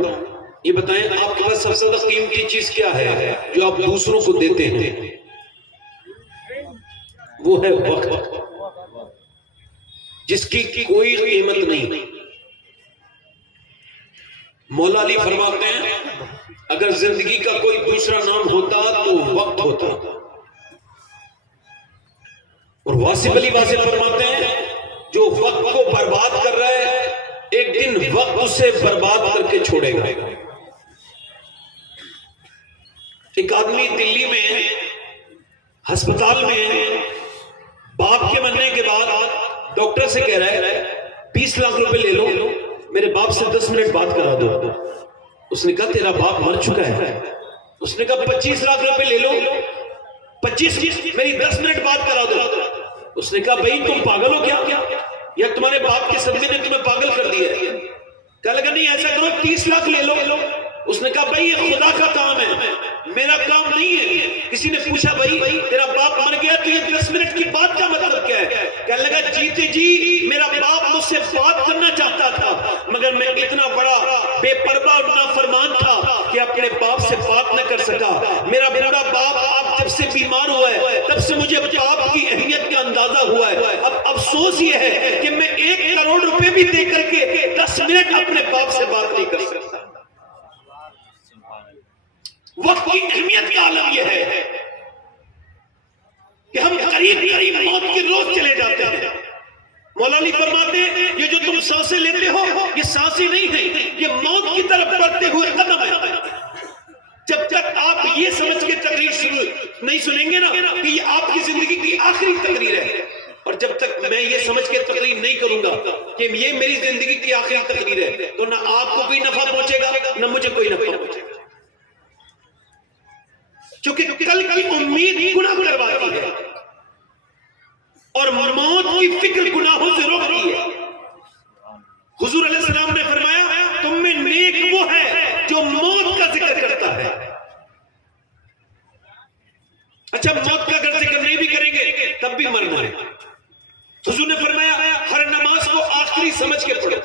ہوں، یہ بتائیں آپ کے پاس سب سے زیادہ قیمتی چیز کیا ہے جو آپ دوسروں کو دیتے ہیں؟ وہ ہے وقت، جس کی کوئی قیمت نہیں۔ مولا علی فرماتے ہیں اگر زندگی کا کوئی دوسرا نام ہوتا تو وقت ہوتا، اور واصف علی واصف فرماتے ہیں جو وقت کو برباد کر رہا ہے ایک دن وقت اسے برباد کر کے چھوڑے گا۔ ایک آدمی دلی میں ہسپتال میں باپ کے مرنے کے بعد ڈاکٹر سے کہہ رہا ہے 20 لاکھ روپے لے لو، میرے باپ سے 10 منٹ بات کرا دو۔ اس نے کہا تیرا باپ مر چکا ہے۔ اس نے کہا 25 لاکھ روپے لے لو، 25 میری 10 منٹ بات کرا دو۔ اس نے کہا بھائی تم پاگل ہو کیا، یا تمہارے باپ کے صدقے نے تمہیں پاگل کر دیا ہے؟ کہا لگا نہیں ایسا کرو 30 لاکھ لے لو۔ اس نے کہا بھائی یہ خدا کا کام ہے، میرا کام نہیں ہے۔ کسی نے پوچھا بھائی تیرا باپ مر گیا تو یہ 10 منٹ کی بات کا مطلب کیا ہے؟ کہنے لگا جیتے جی میرا باپ مجھ سے بات کرنا چاہتا تھا، مگر میں اتنا بڑا بے پرواہ اور نافرمان تھا کہ اپنے باپ سے بات نہ کر سکا۔ میرا بڑا باپ آپ جب سے بیمار ہوا ہے تب سے مجھے باپ کی اہمیت کا اندازہ ہوا ہے۔ اب افسوس یہ ہے کہ میں 1 کروڑ روپے بھی دے کر کے 10 منٹ اپنے باپ سے بات نہیں کر سکتا۔ وقت کی اہمیت کا عالم یہ ہے کہ ہم قریب قریب موت کے روز چلے جاتے ہیں۔ مولا علی فرماتے ہیں یہ جو تم سانسیں لیتے ہو یہ سانسیں نہیں ہیں، یہ موت کی طرف بڑھتے ہوئے قدم ہے۔ جب تک آپ یہ سمجھ کے تقریر نہیں سنیں گے نا کہ یہ آپ کی زندگی کی آخری تقریر ہے، اور جب تک میں یہ سمجھ کے تقریر نہیں کروں گا کہ یہ میری زندگی کی آخری تقریر ہے تو نہ آپ کو کوئی نفع پہنچے گا نہ مجھے کوئی نفع پہنچے گا، چونکہ کل کی امید گناہ کرواتی ہے اور موت کی فکر گناہوں سے روکتی ہے۔ حضور علیہ السلام نے فرمایا تم میں نیک وہ ہے جو موت کا ذکر کرتا ہے۔ اچھا موت کا اگر ذکر نہیں بھی کریں گے تب بھی مرنا ہے۔ حضور نے فرمایا ہر نماز کو آخری سمجھ کے پڑھو۔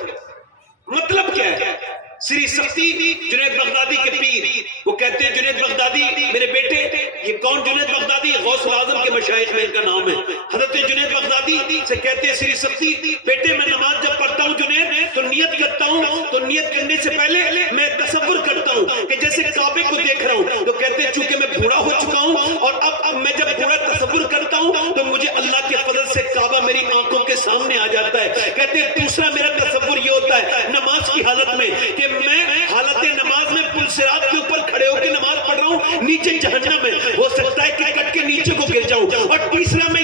مطلب کیا ہے؟ سری سختی جنید بغدادی کے پیر وہ کہتے ہیں جنید بغدادی میرے بیٹے، یہ کون جنید بغدادی؟ غوث العظم کے مشائخ میں ان کا نام ہے۔ حضرت جنید بغدادی سے کہتے ہیں سری سختی بیٹے میں نماز جب پڑھتا ہوں جنید تو نیت کرتا ہوں، تو نیت کرنے سے پہلے میں تصور کرتا ہوں کہ جیسے کعبے کو دیکھ رہا ہوں، تو کہتے ہیں چونکہ میں بوڑھا ہو چکا ہوں اور اب میں جب بوڑھا تصور کرتا ہوں تو مجھے اللہ کے فضل سے کعبہ میری آنکھوں کے سامنے آ جاتا ہے۔ کہتے ہیں دوسرا میرا تصور یہ ہوتا ہے نماز کی حالت میں کہ میں حالت نماز میں پل صراط کے اوپر کھڑے ہو کے نماز پڑھ رہا ہوں، نیچے جہنم میں ہو سکتا ہے کہ کٹ کے نیچے کو گر جاؤں۔ اور تیسرا میں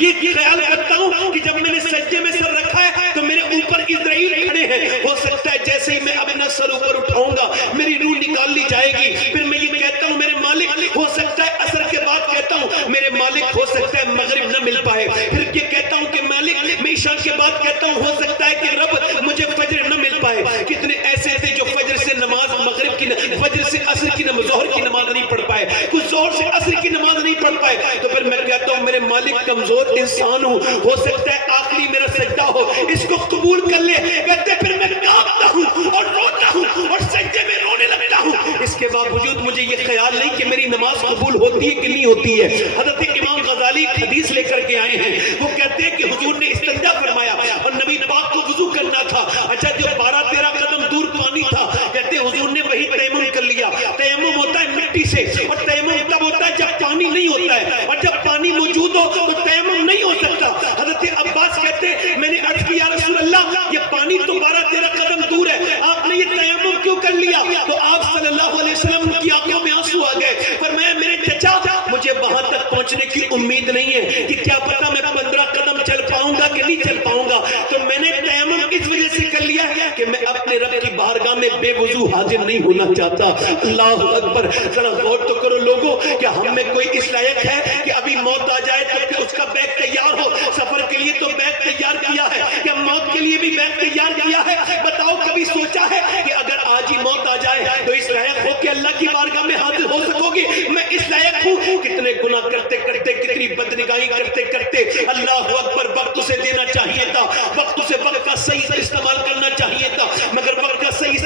یہ خیال کرتا ہوں کہ جب میں نے سجدے میں سر رکھا ہے تو میرے اوپر اسرائیل کھڑے ہیں، ہو سکتا ہے جیسے ہی میں اپنا سر اوپر اٹھاؤں گا میری روح نکال لی جائے گی۔ پھر میں یہ کہتا ہوں میرے مالک، ہو سکتا ہے عصر کے بعد کہتا ہوں میرے مالک ہو سکتا ہے مغرب نہ مل پائے، پھر یہ کہتا ہوں کہ مالک میں عشاء کے بعد کہتا ہوں ہو سکتا ہے کہ رب مجھے فجر نہ مل پائے۔ کتنے ایسے تھے جو فجر سے نماز مغرب کی فجر سے عصر کی ظہر کی نماز نہیں پڑھ پائے، کچھ ظہر سے عصر کی نماز نہیں پڑھ پائے، تو پھر میں کہتا ہوں میرے مالک کمزور انسان ہوں، ہو سکتا ہے آخری میرا سجدہ ہو، اس کو قبول کر لے۔ کہتے پھر میں کانپتا ہوں اور روتا ہوں اور سجدے میں رونے لگتا ہوں، اس کے باوجود مجھے یہ خیال نہیں کہ میری نماز قبول ہوتی ہے کہ نہیں ہوتی ہے۔ حضرت امام غزالی حدیث لے کر کے آئے ہیں، وہ کہتے ہیں کہ حضور نے استنجا فرمایا اور نبی پاک کو وضو کرنا تھا۔ اچھا جو 12-13 قدم دور پانی تھا، کہتے ہیں حضور نے وہی تیمم کر لیا۔ تیمم ہوتا ہے مٹی سے، اور تیمم تب ہوتا ہے جب پانی نہیں ہوتا ہے، اور جب پانی موجود ہو تو تیمم نہیں ہو سکتا۔ حضرت عباس کہتے ہیں میں نے عرض کیا یا رسول اللہ یہ پانی تو 12-13 قدم دور ہے، آپ نے یہ تیمم کیوں کر لیا؟ تو آپ صلی اللہ علیہ وسلم کی آنکھوں میں آنسو آ گئے، فرمایا میرے چچا مجھے وہاں تک پہنچنے کی امید نہیں ہے کہ کیا پتا میں 15 قدم چل پاؤں گا کہ نہیں چل پاؤں گا، تو میں نے تیمم اس وجہ سے کر لیا کہ میں اپنے رب کی بارگاہ میں بے وضو حاضر نہیں ہونا چاہتا۔ اللہ اکبر، ذرا غور تو کرو لوگوں، کیا ہم میں کوئی اس لائق ہے کہ ابھی موت آ جائے تو کہ اس کا بیگ تیار ہو؟ سفر کے لیے تو بیگ تیار کیا ہے، کیا موت کے لیے بھی بیگ تیار کیا ہے؟ بتاؤ کبھی سوچا ہے کہ اگر آج ہی موت آ جائے تو اس لائق ہو کہ اللہ کی بارگاہ میں حاضر ہو سکو گے؟ میں اس لائق ہوں؟ کتنے گناہ کرتے کرتے، کتنی بدنگاہی کرتے کرتے، اللہ اکبر، وقت اسے دینا چاہیے تھا، وقت اسے وقت کا صحیح استعمال کرنا چاہیے تھا، مگر وقت کا صحیح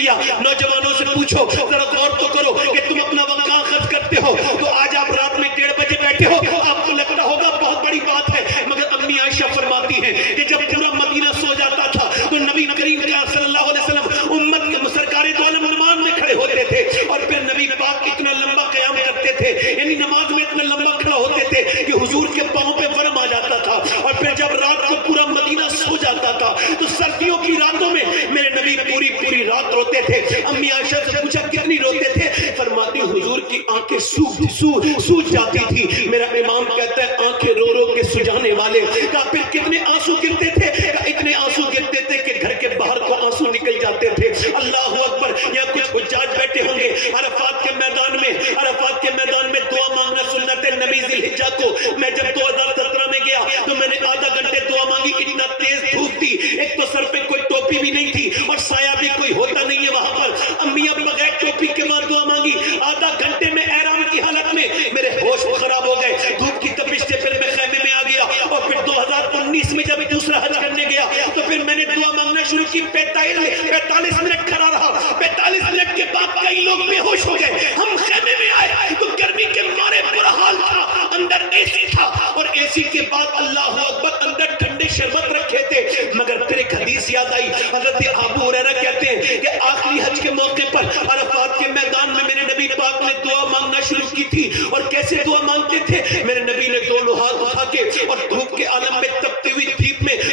کیا. نوجوانوں سے پوچھو, ذرا غور تو کرو کہ تم اپنا وقت کہاں خرچ کرتے ہو. تو آج آپ رات میں 1:30 بجے بیٹھے ہو, آپ کو لگتا ہوگا بہت بڑی بات ہے, مگر امی عائشہ فرماتی ہیں کہ جب پورا مدینہ سو جاتا تھا تو نبی کریم صلی اللہ علیہ وسلم امت کے سرکار دو عالم نماز میں کھڑے ہوتے تھے, اور پھر نبی پاک اتنا لمبا قیام کرتے تھے, یعنی نماز میں اتنا لمبا کھڑا ہوتے تھے کہ حضور کے پاؤں پہ ورم آ جاتا تھا. اور پھر جب رات کو پورا مدینہ سو جاتا تھا تو سردیوں کی راتوں میں میرے نبی پوری رات روتے تھے. امی عائشہ سے پوچھا کتنی روتے تھے؟ فرماتی حضور کی آنکھیں سوج جاتی تھی. میرا امام کہتا ہے آنکھیں رو رو کے سجانے والے. کہا پھر کتنے آنسو گرتے تھے؟ کہا اتنے آنسو گرتے تھے کہ گھر کے باہر کو آنسو نکل جاتے تھے. اللہ اکبر. یا کچھ حجاج بیٹھے ہوں گے عرفات کے میدان میں دعا مانگنا سنت ہے نبی ذی الحجہ کو. میں جب 2017 میں گیا تو میں نے آدھا گھنٹے دعا مانگی. اتنا تیز دھوپ تھی, ایک تو سر پہ کوئی ٹوپی بھی نہیں تھی اور سایہ بھی کوئی ہوتا نہیں ہے وہاں پر. امیاں بغیر ٹوپی کے بعد دعا مانگی. آدھا گھنٹے میں احرام کی حالت میں میرے ہوش خراب ہو گئے. دھوپ کی تپش سے پھر میں خیمے میں آ گیا, اور پھر 2019 میں جب دوسرا حج کرنے گیا تو پھر میں نے دعا مانگنا شروع کی. 45 منٹ کھڑا رہا. 45 منٹ کے بعد کئی لوگ بے ہوش ہو گئے. ہم خیمے میں آئے تو گرمی کے مارے برا حال تھا, اندر اے سی تھا, اور اے سی کے بعد اللہ اکبر اندر ٹھنڈے شربت رکھے تھے. مگر پھر ایک حدیث یاد آئی. حضرت ابو ہریرہ کہتے ہیں کہ آخری حج کے موقع پر عرفات کے میدان میں میرے نبی پاک نے دعا مانگنا شروع کی تھی. اور کیسے دعا مانگتے تھے؟ میرے نبی نے دونوں ہاتھ اٹھا کے اور دھوپ کے عالم میں تپتی ہوئی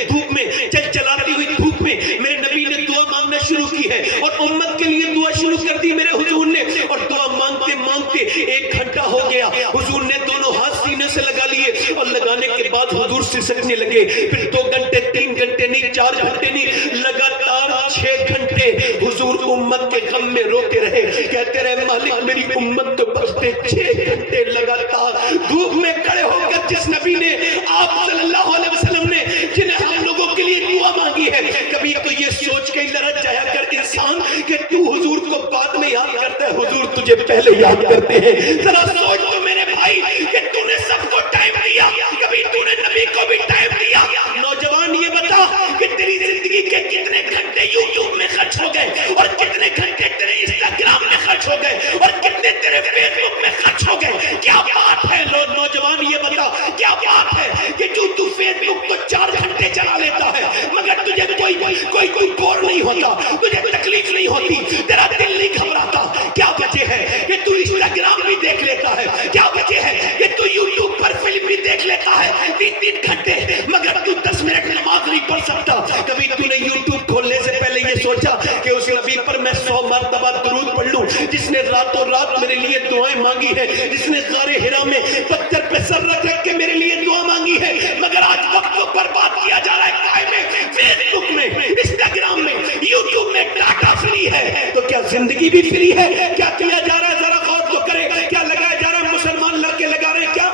دھوپ میں چلاتی ہوئی دھوپ میں میرے نبی نے دعا مانگنا شروع کی ہے, اور امت کے لیے دعا شروع کر دی میرے حضور نے. اور دعا مانگتے مانگتے 1 گھنٹہ ہو گیا. حضور نے دونوں ہاتھ سینے سے لگا لیے, اور لگانے کے بعد حضور سسکنے لگے. پھر 2 گھنٹے 3 گھنٹے نہیں 4 گھنٹے نہیں, لگاتار 6 گھنٹے حضور امت کے غم میں روتے رہے. کہتے رہے مالک میری امت تو بستے 6 گھنٹے لگاتار دھوپ میں کھڑے ہو کر جس نبی نے آپ صلی اللہ علیہ وسلم نے جنہیں ہم لوگوں کے لیے دعا مانگی ہے. کبھی تو یہ سوچ کے لرز جایا کر انسان کہ تو حضور کو بعد میں یاد کرتا ہے, حضور تجھے پہلے یاد کرتے ہیں. ذرا سوچ تو میرے بھائی کہ تو نے سب کو ٹائم دیا, کبھی تو نے نبی کو بھی ٹائم دیا. نوجوان یہ بتا کہ تیری زندگی کے کتنے گھنٹے یوٹیوب میں خرچ ہو گئے, اور کتنے گھنٹے تیرے انسٹاگرام میں خرچ ہو گئے, اور کتنے تیرے فیس بک میں خرچ ہو گئے. کیا بات ہے نوجوان یہ بتا, کیا بات ہے کہ تو فیس بک کو 4 گھنٹے چلا لیتا ہے مگر تجھے کوئی بور نہیں ہوتا, تجھے تکلیف نہیں ہوتی, تیرا دل نہیں گھبراتا. کیا وجہ ہے کہ تو انسٹاگرام بھی دیکھ لیتا ہے, کیا وجہ ہے کہ تو یوٹیوب پر فلم بھی دیکھ لیتا ہے 3 گھنٹے, مگر تو 10 منٹ نماز نہیں پڑھ سکتا. کبھی تو نے یوٹیوب کھولنے سے پہلے یہ سوچا کہ اس نبی پر میں 100 مرتبہ درود پڑھ لوں جس نے راتوں رات میرے لیے دعائیں مانگی ہے, جس نے غار حرا میں پتھر پہ سر رکھ کے میرے لیے دعا مانگی ہے. مگر آج وقت کو برباد کیا جا رہا ہے قائم میں, فیس بک میں, انسٹاگرام میں, یوٹیوب میں. ڈاٹا فری ہے تو کیا زندگی بھی فری ہے؟ کیا کیا جا رہا ہے ذرا غور تو کرے. کیا لگایا جا رہا ہے؟ مسلمان لڑکے لگا رہے ہیں کیا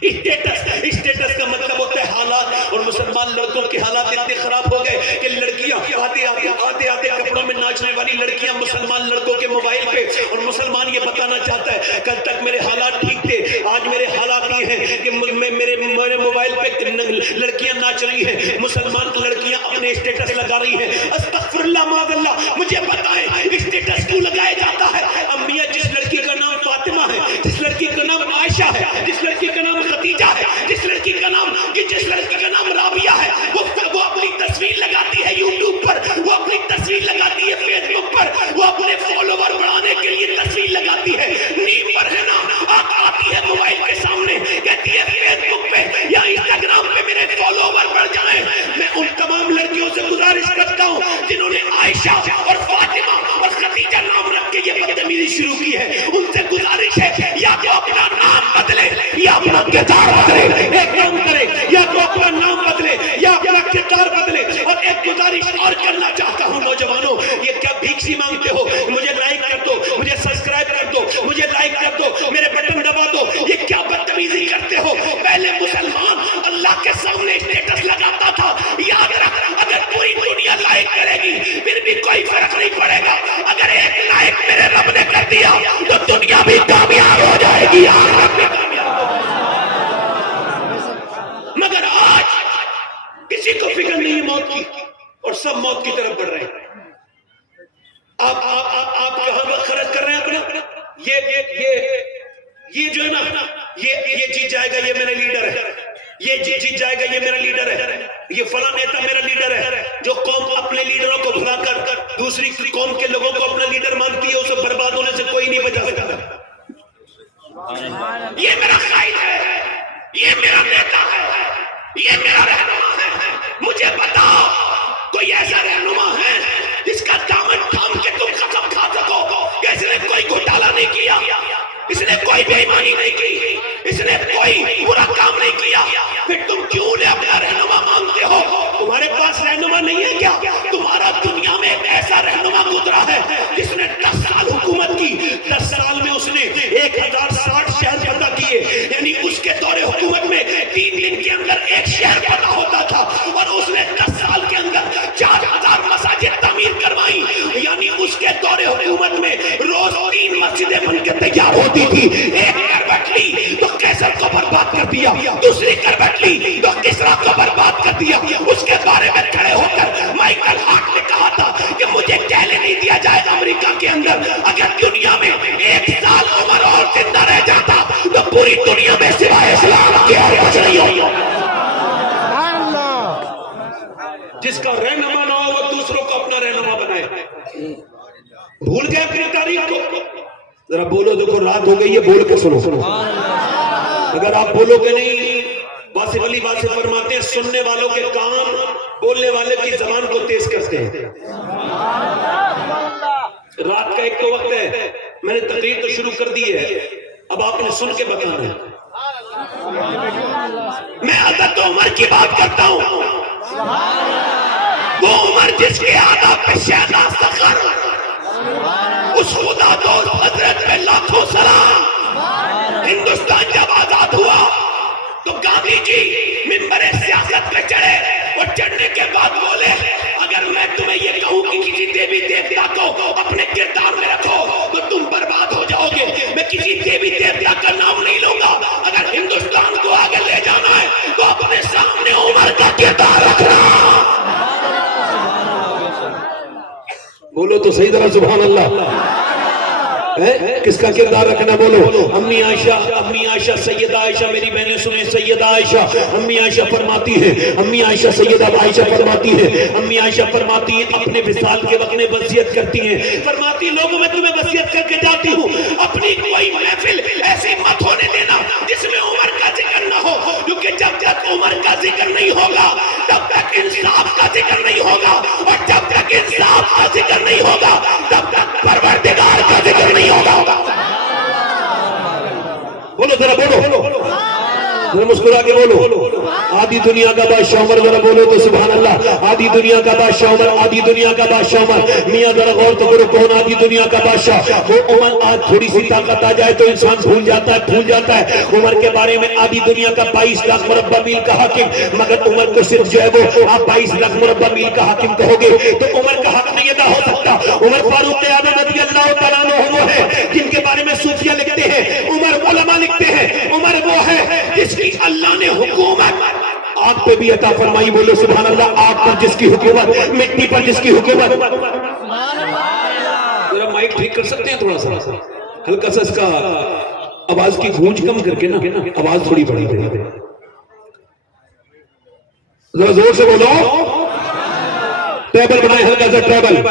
اسٹیٹس کا مطلب ہوتا ہے حالات, اور مسلمان لڑکوں کے حالات اتنے خراب ہو گئے کہ لڑکیاں آتے کپڑوں میں ناچنے والی لڑکیاں مسلمان لڑکوں کے موبائل پہ, اور مسلمان یہ بتانا چاہتا ہے کل تک میرے حالات ٹھیک تھے, آج میرے حالات یہ ہیں کہ میرے موبائل پہ لڑکیاں ناچ رہی ہیں, مسلمان لڑکیاں اپنے اسٹیٹس لگا رہی ہیں. استغفر اللہ معاذ اللہ. مجھے بتائیں اسٹیٹس کیوں لگایا جاتا ہے؟ امیہ جس لڑکی کا نام فاطمہ ہے, جس لڑکی کا نام عائشہ ہے, جس لڑکی کا نام خدیجہ ہے, جس لڑکی کا نام رابعہ ہے, وہ اپنی تصویر لگاتی ہے یوٹیوب پر, وہ اپنی تصویر لگاتی ہے فیس بک پر, وہ اپنے فالوور بڑھانے کے لیے تصویر لگاتی ہے. نیند پر ہے نا, آتی ہے موبائل کے سامنے کہتی ہے فیس بک پہ یا انسٹاگرام پہ میرے فالوور بڑھ جائیں. میں ان تمام لڑکیوں سے گزارش کرتا ہوں جنہوں نے عائشہ اور فاطمہ اور خدیجہ نام رکھ کے یہ بدتمیزی شروع کی ہے, ان سے گزارش ہے یا تو اپنا نام بدلے یا اپنا کردار بدلے. ایک کام کرے, یا تو اپنا نام بدلے یا اپنا کردار بدلے. اور ایک گزارش اور کرنا چاہتا ہوں نوجوانوں, یہ کیا بھیک سی مانگتے ہو؟ مجھے لائک کر دو, مجھے سبسکرائب کر دو, مجھے لائک کر دو, میرے بٹن دبا دو. یہ کیا بدتمیزی کرتے ہو؟ پہلے مسلمان اللہ کے سامنے اسٹیٹس لگاتا تھا. یاد رکھ, اگر پوری دنیا لائک کرے گی پھر بھی کوئی فرق نہیں پڑے گا. اگر ایک لائک میرے رب نے کر دیا تو دنیا بھی کامیاب ہو جائے گی, آخرت بھی کامیاب ہو جائے گی. مگر آج کسی کو فکر نہیں موت کی, اور سب موت کی طرف بڑھ رہے ہیں. آپ کہاں وقت خرچ کر رہے ہیں اپنا؟ یہ جو ہے نا، یہ جیت جائے گا، یہ میرا لیڈر ہے، یہ جیت جائے گا، یہ میرا لیڈر ہے، یہ فلاں نیتا میرا لیڈر ہے. جو قوم اپنے لیڈروں کو بھلا کر دوسری قوم کے لوگوں کو اپنا لیڈر مانتی ہے، اسے برباد ہونے سے کوئی نہیں بچا سکتا. یہ میرا قائد ہے، یہ میرا نیتا ہے، یہ میرا رہنما ہے. مجھے بتاؤ کوئی ایسا رہنما ہے جس کا دامن تھام کے تم ختم کھا سکو؟ اس نے کوئی گھوٹالا نہیں کیا، اس نے کوئی بے ایمانی نہیں کی، اس نے کوئی برا کام نہیں کیا، پھر تم کیوں نے اپنا رہنما مانگتے ہو؟ تمہارے پاس رہنما نہیں ہے کیا؟ تمہارا دنیا میں ایک ایسا رہنما گزرا ہے جس نے 10 سال حکومت کی، 10 سال میں اس نے 1060 شہر فتح کیے. یعنی اس کے دور حکومت میں 3 دن کے اندر ایک شہر فتح ہوتا تھا، اور اس نے 10 سال کے اندر 4000 مساجد تعمیر کروائی. یعنی اس کے دور حکومت میں روز 3 مسجدیں بن کے تیار ہوتی تھی. ایک کربٹ لی تو کیسر کو برباد کر دیا، دوسری کربٹ لی تو کسرا کو برباد کر دیا. اس کے بارے میں کھڑے ہو کر مائیکل ہارٹ نے کہا تھا کہ مجھے کہنے نہیں دیا جائے امریکہ کے اندر اگر دنیا میں 1 سال عمر اور زندہ رہ جاتا تو پوری دنیا میں سوائے اسلام کے اور کچھ نہیں ہو. جس کا رہنما نہ ہو وہ دوسروں کو اپنا رہنما بنائے. بھول گئے اپنی تاریخ کو؟ ذرا بولو، دیکھو رات ہو گئی ہے، بول کے سنو. اگر آپ بولو گے نہیں، واصف علی واصف فرماتے ہیں سننے والوں کے کان بولنے والے کی زبان کو تیز کرتے ہیں. رات کا 1 تو وقت ہے، میں نے تقریر تو شروع کر دی ہے، اب آپ نے سن کے بتانا ہے. میں حضرت عمر کی بات کرتا ہوں، وہ عمر جس کے آداب پہ شہدا سخر، اس خدا دوست حضرت پہ لاکھوں سلام. ہندوستان جب آزاد ہوا تو گاندھی جی منبر سیاست پہ چڑھے، اور چڑھنے کے بعد بولے اگر میں تمہیں یہ کہوں کہ کسی دیوی دیوتا کو اپنے کردار میں رکھو تو تم برباد ہو جاؤ گے. میں کسی دیوی دیوتا کا نام نہیں لوں گا. اگر ہندوستان کو آگے لے جانا ہے تو اپنے سامنے عمر کا کردار رکھنا. بولو تو صحیح طرح سبحان اللہ. کس کا کردار رکھنا؟ بولو. امی عائشہ سیدہ عائشہ، میری بہنیں سنیں، سیدہ عائشہ امی عائشہ فرماتی ہے، امی عائشہ سیدہ عائشہ فرماتی ہے، امی عائشہ فرماتی ہیں اپنے وصال کے وقت میں وصیت کرتی ہیں، فرماتی لوگوں میں تمہیں وصیت کر کے جاتی ہوں اپنی کوئی محفل ایسی مت ہونے دینا جس میں عمر کا ذکر نہ ہو، کیونکہ جب تک عمر کا ذکر نہیں ہوگا تب تک انصاف کا ذکر نہیں ہوگا، اور جب تک انصاف کا ذکر نہیں ہوگا تب تک پروردگار کا ذکر نہیں ہوگا. بولو ذرا، بولو ذرا، مسکرا کے بولو. آدھی دنیا کا بادشاہ عمر، ذرا بولو تو سبحان اللہ. آدھی دنیا کا بادشاہ عمر، آدھی دنیا کا بادشاہ عمر. میاں ذرا غور تو کرو، کون آدھی دنیا کا بادشاہ؟ وہ عمر. آج تھوڑی سی طاقت آ جائے تو انسان بھول جاتا ہے. عمر کے بارے میں آدھی دنیا کا 22 لاکھ مربع میل کا حاکم، مگر عمر کو صرف جو ہے وہ آپ 22 لاکھ مربع میل کا حاکم کہو گے تو عمر کا حق نہیں ادا ہو سکتا. عمر فاروق اعظم رضی اللہ تعالیٰ عنہ وہ ہے جن کے بارے میں صوفیہ لکھتے ہیں، عمر علماء لکھتے ہیں عمر وہ ہے جس کی اللہ نے حکومت آگ پہ بھی عطا فرمائی. بولو سبحان اللہ. آگ پر جس کی حکومت، مٹی پر جس کی حکومت. ذرا مائک ٹھیک کر سکتے ہیں تھوڑا سا، ہلکا سا اس کا آواز کی گونج کم کر کے نا، آواز تھوڑی بڑی ہے. ذرا زور سے بولو. ٹیبل بنائے، ہلکا سا ٹیبل.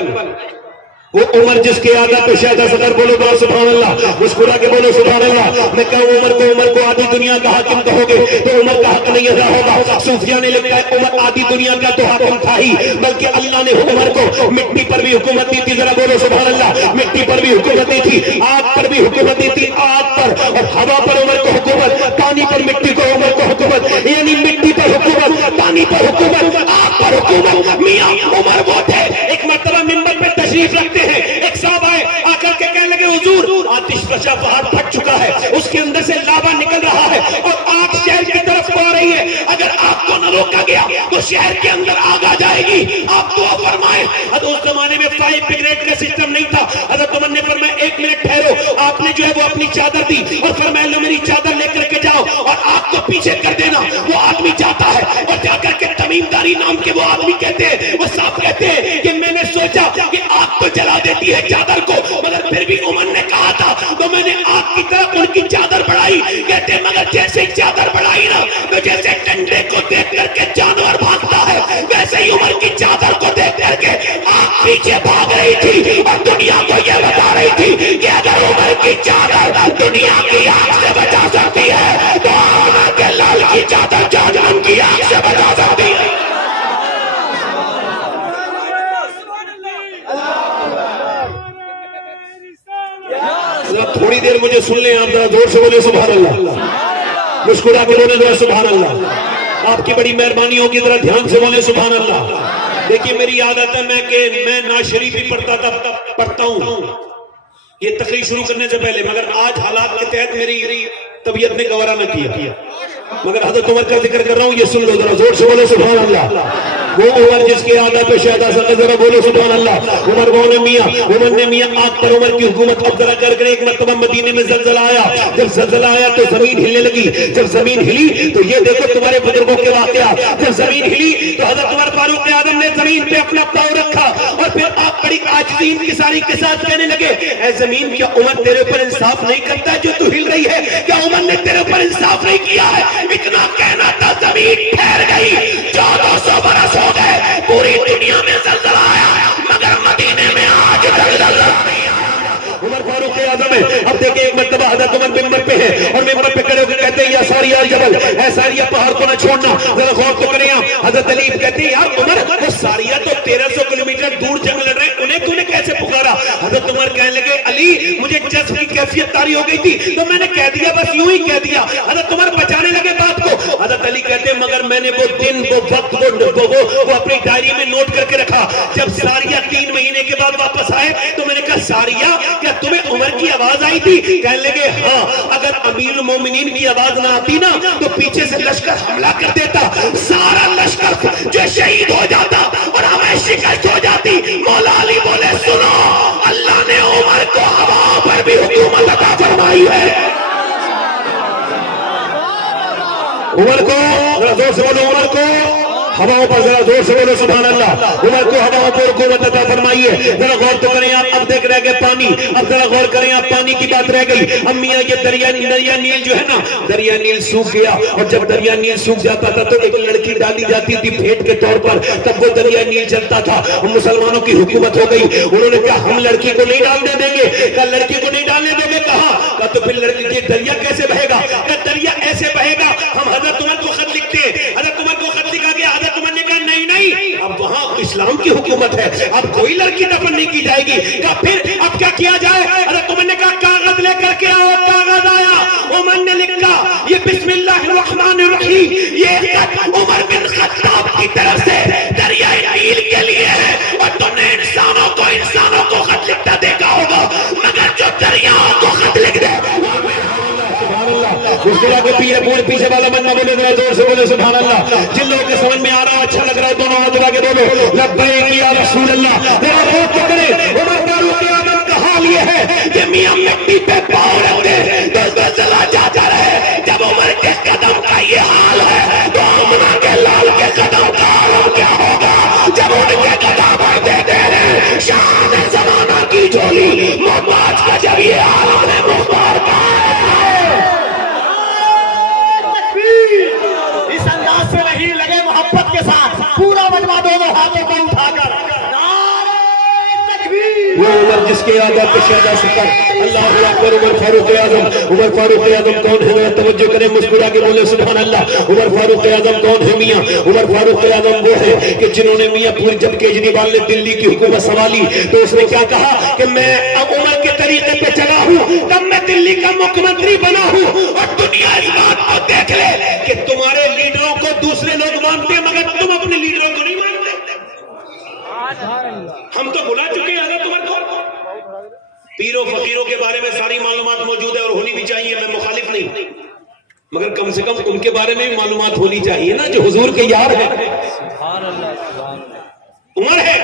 وہ عمر جس کے آدھا پہ شہدہ صدر. بولو بولو سبحان اللہ. مسکرا کے بولو سبحان اللہ. میں کہوں عمر کو آدھی دنیا کا حاکم کہو گے تو عمر کا حق نہیں ادا ہوگا. صوفیہ نے لکھا ہے عمر آدھی دنیا کا تو حاکم تھا ہی، بلکہ اللہ نے عمر کو مٹی پر بھی حکومت دی تھی. ذرا بولو سبحان اللہ. مٹی پر بھی حکومت دی تھی، آگ پر بھی حکومت دی تھی. آگ پر اور ہوا پر عمر کو حکومت، پانی پر مٹی کو عمر کو حکومت. یعنی مٹی پر حکومت، پانی پر حکومت، آگ پر حکومت. میاں عمر وہ تھے. ایک مرتبہ منبر پہ تشریف رکھتے ہیں، ایک صاحب آئے، آ کر کے کہنے لگے حضور آتش فشاں پہاڑ پھٹ چکا ہے، اس کے اندر سے لاوا نکل رہا ہے اور آگ شہر کی طرف کو آ رہی ہے. اگر آگ کو نہ روکا گیا تو شہر کے اندر آگ آ جائے گی، آپ دعا فرمائیں. اس زمانے میں فائر بریگیڈ کا سسٹم نہیں تھا. حضرت عمر نے فرمایا 1 منٹ ٹھہرو. آپ نے جو ہے وہ اپنی چادر دی اور فرمایا لو میری چادر لے کر کے جاؤ اور آگ کو پیچھے کر دینا. وہ آدمی جاتا ہے اور جا کر کے تمیم داری نام کے وہ آدمی کہتے ہیں، وہ صاحب کہتے ہیں کہ میں نے سوچا کہ آگ آگ تو جلا دیتی ہے چادر کو، مگر پھر بھی عمر نے کہا تھا تو میں نے آگ کی طرف ان کی چادر بڑھائی. کہتے مگر جیسے چادر بڑھائی نا تو جیسے ڈنڈے کو دیکھ کر کے جانور بھاگتا ہے ویسے ہی عمر کی چادر کو دیکھ کر کے آگ پیچھے بھاگ رہی تھی اور دنیا کو یہ بتا رہی تھی کہ اگر عمر کی چادر دنیا کی آگ سے بچا سکتی ہے تو عمر کے لال کی چادر جہنم کی آگ سے بچا سکتی ہے. تھوڑی دیر مجھے سن لیں آپ، ذرا زور سے بولے سبحان اللہ، مسکرا کے بولے ذرا سبحان اللہ. آپ کی بڑی مہربانی ہوگی ذرا دھیان سے بولے سبحان اللہ. دیکھیے میری عادت ہے میں نعت شریف بھی پڑھتا ہوں یہ تقریر شروع کرنے سے پہلے، مگر آج حالات کے تحت میری طبیعت نے گوارا نہ کیا، مگر حضرت عمر کا ذکر کر رہا ہوں، یہ سن لو ذرا زور سے بولے سبحان اللہ. وہ عمر جس کی عادت پہ شہدا سکے، ذرا بولو سبحان اللہ. عمر کون ہے میاں؟ عمر نے میاں آگ پر عمر کی حکومت. اب ذرا کر ایک مرتبہ مدینے میں زلزلہ آیا. جب زلزلہ آیا تو زمین ہلنے لگی. جب زمین ہلی تو یہ دیکھو تمہارے بزرگوں کے واقعات. جب زمین ہلی تو حضرت عمر فاروق اعظم نے زمین پہ اپنا پاؤں رکھا اور پھر آپ بڑی عاجزی انکساری کے ساتھ کہنے لگے اے زمین کیا عمر تیرے اوپر انصاف نہیں کرتا جو تو ہل رہی ہے؟ کیا عمر نے تیرے اوپر انصاف نہیں کیا ہے؟ اتنا کہنا تھا زمین ٹھہر گئی. 1400 برس ہو گئے پوری دنیا میں زلزلہ آیا مگر مدینے میں آج تک زلزلہ نہیں آیا. عمر فاروق اعظم ہے. اب دیکھیں ایک مرتبہ حضرت عمر ممبر پہ ہے اور ممبر پہ کھڑے ہو کے کہتے ہیں یا ساریہ الجبل، اے ساریہ پہاڑ کو نہ چھوڑنا. ذرا غور تو کریں آپ. حضرت علی کہتے ہیں یار عمر وہ ساریہ تو 1300 کلومیٹر دور جنگ لڑ رہے ہیں، انہیں تو نے کیسے پکارا؟ حضرت عمر کہنے لگے علی مجھے جذب کی کیفیت طاری ہو گئی تھی تو میں نے کہہ دیا، بس یوں ہی کہہ دیا. حضرت عمر بچانے لگے بات کو. حضرت علی کہتے ہیں مگر میں نے وہ دن وہ وقت وہ اپنی ڈائری میں نوٹ کر کے رکھا. جب ساریہ 3 مہینے کے بعد واپس آئے تو میں نے کہا ساریہ کیا تمہیں عمر کی آواز آئی تھی؟ کہنے لگے ہاں. اگر امیر المومنین کی آواز نہ آتی نا تو پیچھے سے لشکر حملہ کر دیتا، سارا لشکر جو شہید ہو جاتا اور ہمیں شکست ہو جاتی. مولا علی بولے سنو اللہ نے عمر کو ہوا پر بھی حکومت عطا فرمائی ہے. عمر کو ذرا زور سے بولو، عمر کو ہواؤں پر ذرا زور سے بولو سبحان اللہ. عمر کو ہواؤں پر حکومت عطا فرمائی ہے. ذرا غور تو کریں آپ. اب دیکھ رہ گئے پانی. اب ذرا غور کریں آپ، پانی کی بات رہ گئی. اب میاں یہ دریا نیل جو ہے نا، دریا نیل سوکھ گیا اور جب دریا نیل سوکھ جاتا تھا تو ایک لڑکی ڈالی جاتی تھی بھیٹ کے طور پر، تب وہ دریا نیل چلتا تھا. مسلمانوں کی حکومت ہو گئی. انہوں نے کہا ہم لڑکی کو نہیں ڈالنے دیں گے. کہا لڑکی کو نہیں ڈالنے دیں گے. کہا تو پھر لڑکی یہ دریا کیسے بہے گا؟ کہ دریا ایسے بہے گا ہم حضرت عمر کو خط لکھتے ہیں. حضرت عمر کو خط لکھا گیا. حضرت عمر نے کہا نہیں اب وہاں اسلام کی حکومت ہے، اب کوئی لڑکی دفن نہیں کی جائے گی. کہا پھر اب کیا کیا جائے؟ حضرت عمر نے کہا کاغذ لے کر کے آؤ. کاغذ آیا. عمر نے لکھا یہ بسم اللہ الرحمن الرحیم، یہ خط عمر بن خطاب کی طرف سے دریائے نیل کے لیے ہے. اور تم نے انسانوں کو خط لکھتا دیکھا ہوگا مگر جو دریاؤں کو خط لکھ دے اس کے بعد پیچھے پورے پیچھے والا بندہ بولے ذرا زور سے بولے سبحان اللہ. جن لوگوں کے سمجھ میں آ رہا اچھا لگ رہا ہے دونوں ہاتھ اٹھا کے بولو لبیک یا رسول اللہ. ذرا غور تو کریں. عمر فاروق اعظم کا حال یہ ہے کہ میاں مٹی پہ پاؤں رکھتے تو زلزلہ جاتا رہے. جب عمر کے قدم کا یہ حال ہے تو آمنہ کے لال کے قدم کا عالم کیا ہوگا جب ان کے قدم بڑھتے تیرے شان زمانہ کی جھولی محتاج کا جب یہ عالم ہے مختار کا محبت کے ساتھ پورا مجمع دونوں ہاتھوں کو اٹھا کر وہ عمر جس کے عادت پہ شہدا سکر اللہ اکبر. عمر فاروق اعظم. عمر فاروق اعظم کون ہے؟ توجہ کریں مسکرا کے بولے سبحان اللہ. عمر فاروق اعظم کون ہے میاں؟ عمر فاروق اعظم وہ ہے کہ جنہوں نے میاں پوری جب کیجریوال نے دلی کی حکومت سنبھالی تو اس نے کیا کہا کہ میں اب عمر کے طریقے پہ چلا ہوں تب میں دلی کا مکھ منتری بنا ہوں. اور دنیا اس بات کو دیکھ لے کہ تمہارے لیڈروں کو دوسرے لوگ مانتے ہیں مگر تم اپنے لیڈروں کو نہیں مانتے. ہم تو بلا چکے ہیں حضرت عمر کو. پیروں فقیروں کے بارے میں ساری معلومات موجود ہے اور ہونی بھی چاہیے، میں مخالف نہیں، مگر کم سے کم ان کے بارے میں بھی معلومات ہونی چاہیے نا جو حضور کے یار ہیں. عمر ہے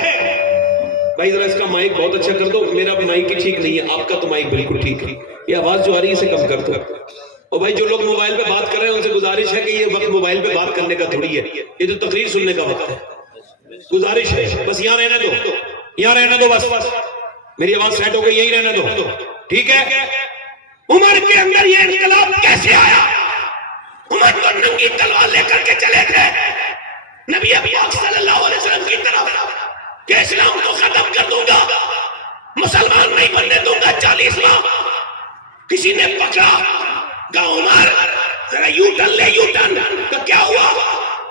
بھائی. ذرا اس کا مائک بہت اچھا کر دو. میرا مائک ٹھیک نہیں ہے، آپ کا تو مائک بالکل ٹھیک ہے. یہ آواز جو آ رہی ہے اسے کم کر دو. اور بھائی جو لوگ موبائل پہ بات کر رہے ہیں ان سے گزارش ہے کہ یہ وقت موبائل پہ بات کرنے کا تھوڑی ہے، یہ تو تقریر سننے کا وقت ہے. گزارش ہے بس یہاں رہنا دو. یہاں رہنے دو بس, میری آواز سیٹ ہو گئی, یہی رہنے دو, ٹھیک ہے. عمر کے اندر یہ انقلاب کیسے آیا؟ عمر تو ننگی تلوار لے کر کے چلے تھے نبی پاک صلی اللہ علیہ وسلم کی طرف کہ اسلام کو ختم کر دوں گا, مسلمان نہیں بننے دوں گا 40 ماہ. کسی نے پکڑا, کہا عمر ذرا یو ٹرن لے, یو ٹرن. تو کیا ہوا؟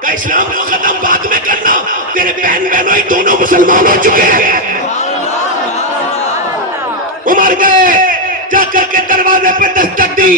کہ اسلام کو ختم بعد میں کرنا, تیرے بہن بہنوئی دونوں مسلمان ہو چکے ہیں. عمر گئے, جا کر کے دروازے پہ دستک دی,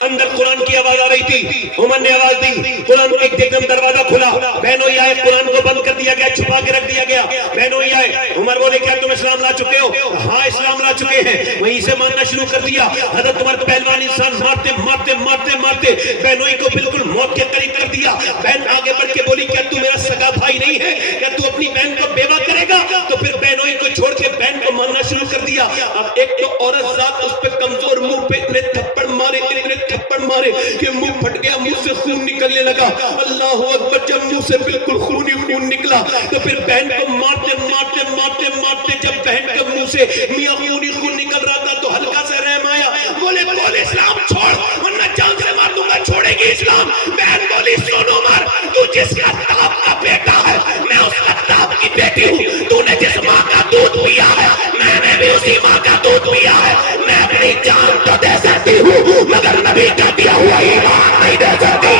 اندر قرآن کی آواز آ رہی تھی. عمر نے آواز دی, قرآن ایک دم دروازہ کھلا, بہنوئی آئے, قرآن کو بند کر دیا گیا, چھپا کے رکھ دیا گیا. بہنوئی آئے, عمر بولے کیا تم اسلام لا چکے ہو؟ ہاں اسلام لا چکے ہیں. وہیں سے ماننا شروع کر دیا. حضرت عمر پہلوان انسان مارتے مارتے مارتے مارتے بہنوئی کو بالکل موت کے قریب کر دیا. بہن آگے بڑھ کے بولی کیا تو میرا سگا بھائی نہیں ہے؟ کیا تو اپنی بہن کو بیوہ کرے گا؟ تو پھر بہنوئی کو چھوڑ کے بہن کو ماننا شروع کر دیا. اب ایک تو عورت ذات اس پہ کمزور, منہ پہ اتنے تھپڑ مارے, اتنے تھپڑ مارے کہ منہ پھٹ گیا, منہ سے خون نکلنے لگا. اللہ اکبر, جب منہ سے بالکل خون ہی خون نکلا تو پھر بہن کو مارتے مارتے مارتے مارتے جب بہن کے منہ سے میاں خون ہی خون نکل رہا تھا تو ہلکا سے رحم آیا. بولے بولے اسلام چھوڑ ورنہ جان سے مار دوں گا, چھوڑے گی اسلام؟ بہن بولی سن عمر, تو جس کا تاب کا بیٹا ہے میں اس کا تاب کی بیٹی ہوں. تو نے جس ماں کا دودھ پیا ہے میں نے بھی اسی ماں کا دودھ پیا ہے. میں اپنی جان تو دے سکتی ہوں مگر نبی کا دیا ہوا ایمان نہیں دے سکتی.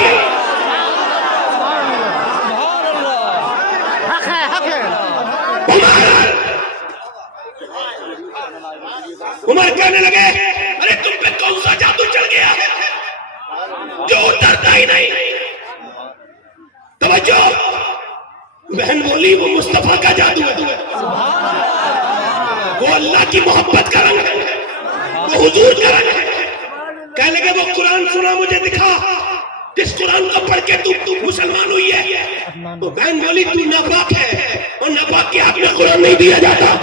عمر کہنے لگے ارے تم پہ کون سا جادو چل گیا ہے جو ڈرتا ہی نہیں؟ توجہ, بہن بولی وہ مصطفیٰ کا جادو ہے, وہ اللہ کی محبت کا رنگ ہے, وہ حضور کا رنگ ہے. کہنے لگے وہ قرآن سنا مجھے دکھا, جس قرآن کو پڑھ کے تو مسلمان ہوئی ہے. تو بہن بولی تو ناپاک ہے, اور ناپاک کے ہاتھ میں قرآن نہیں دیا جاتا.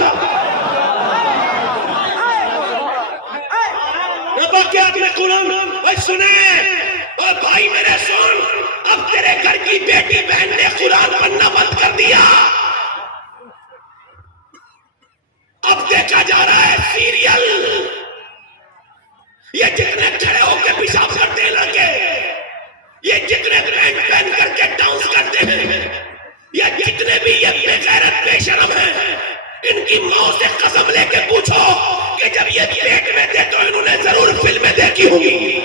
ناپاک کے ہاتھ میں قرآن بھائی سنیں, اور بھائی میرے سن, اب تیرے گھر کی بیٹی بہن نے قرآن پڑھنا بند کر دیا. اب دیکھا جا رہا ہے سیریل, یہ جتنے کھڑے ہو کے پیشاب کرتے ہیں لڑکے, یہ جتنے پینٹ پہن کر کے ڈانس کرتے ہیں, یہ جتنے بھی یہ بے غیرت بے شرم ہیں, ان کی ماں سے قسم لے کے پوچھو کہ جب یہ پیٹ میں تھے تو انہوں نے ضرور فلمیں دیکھی ہوں گی.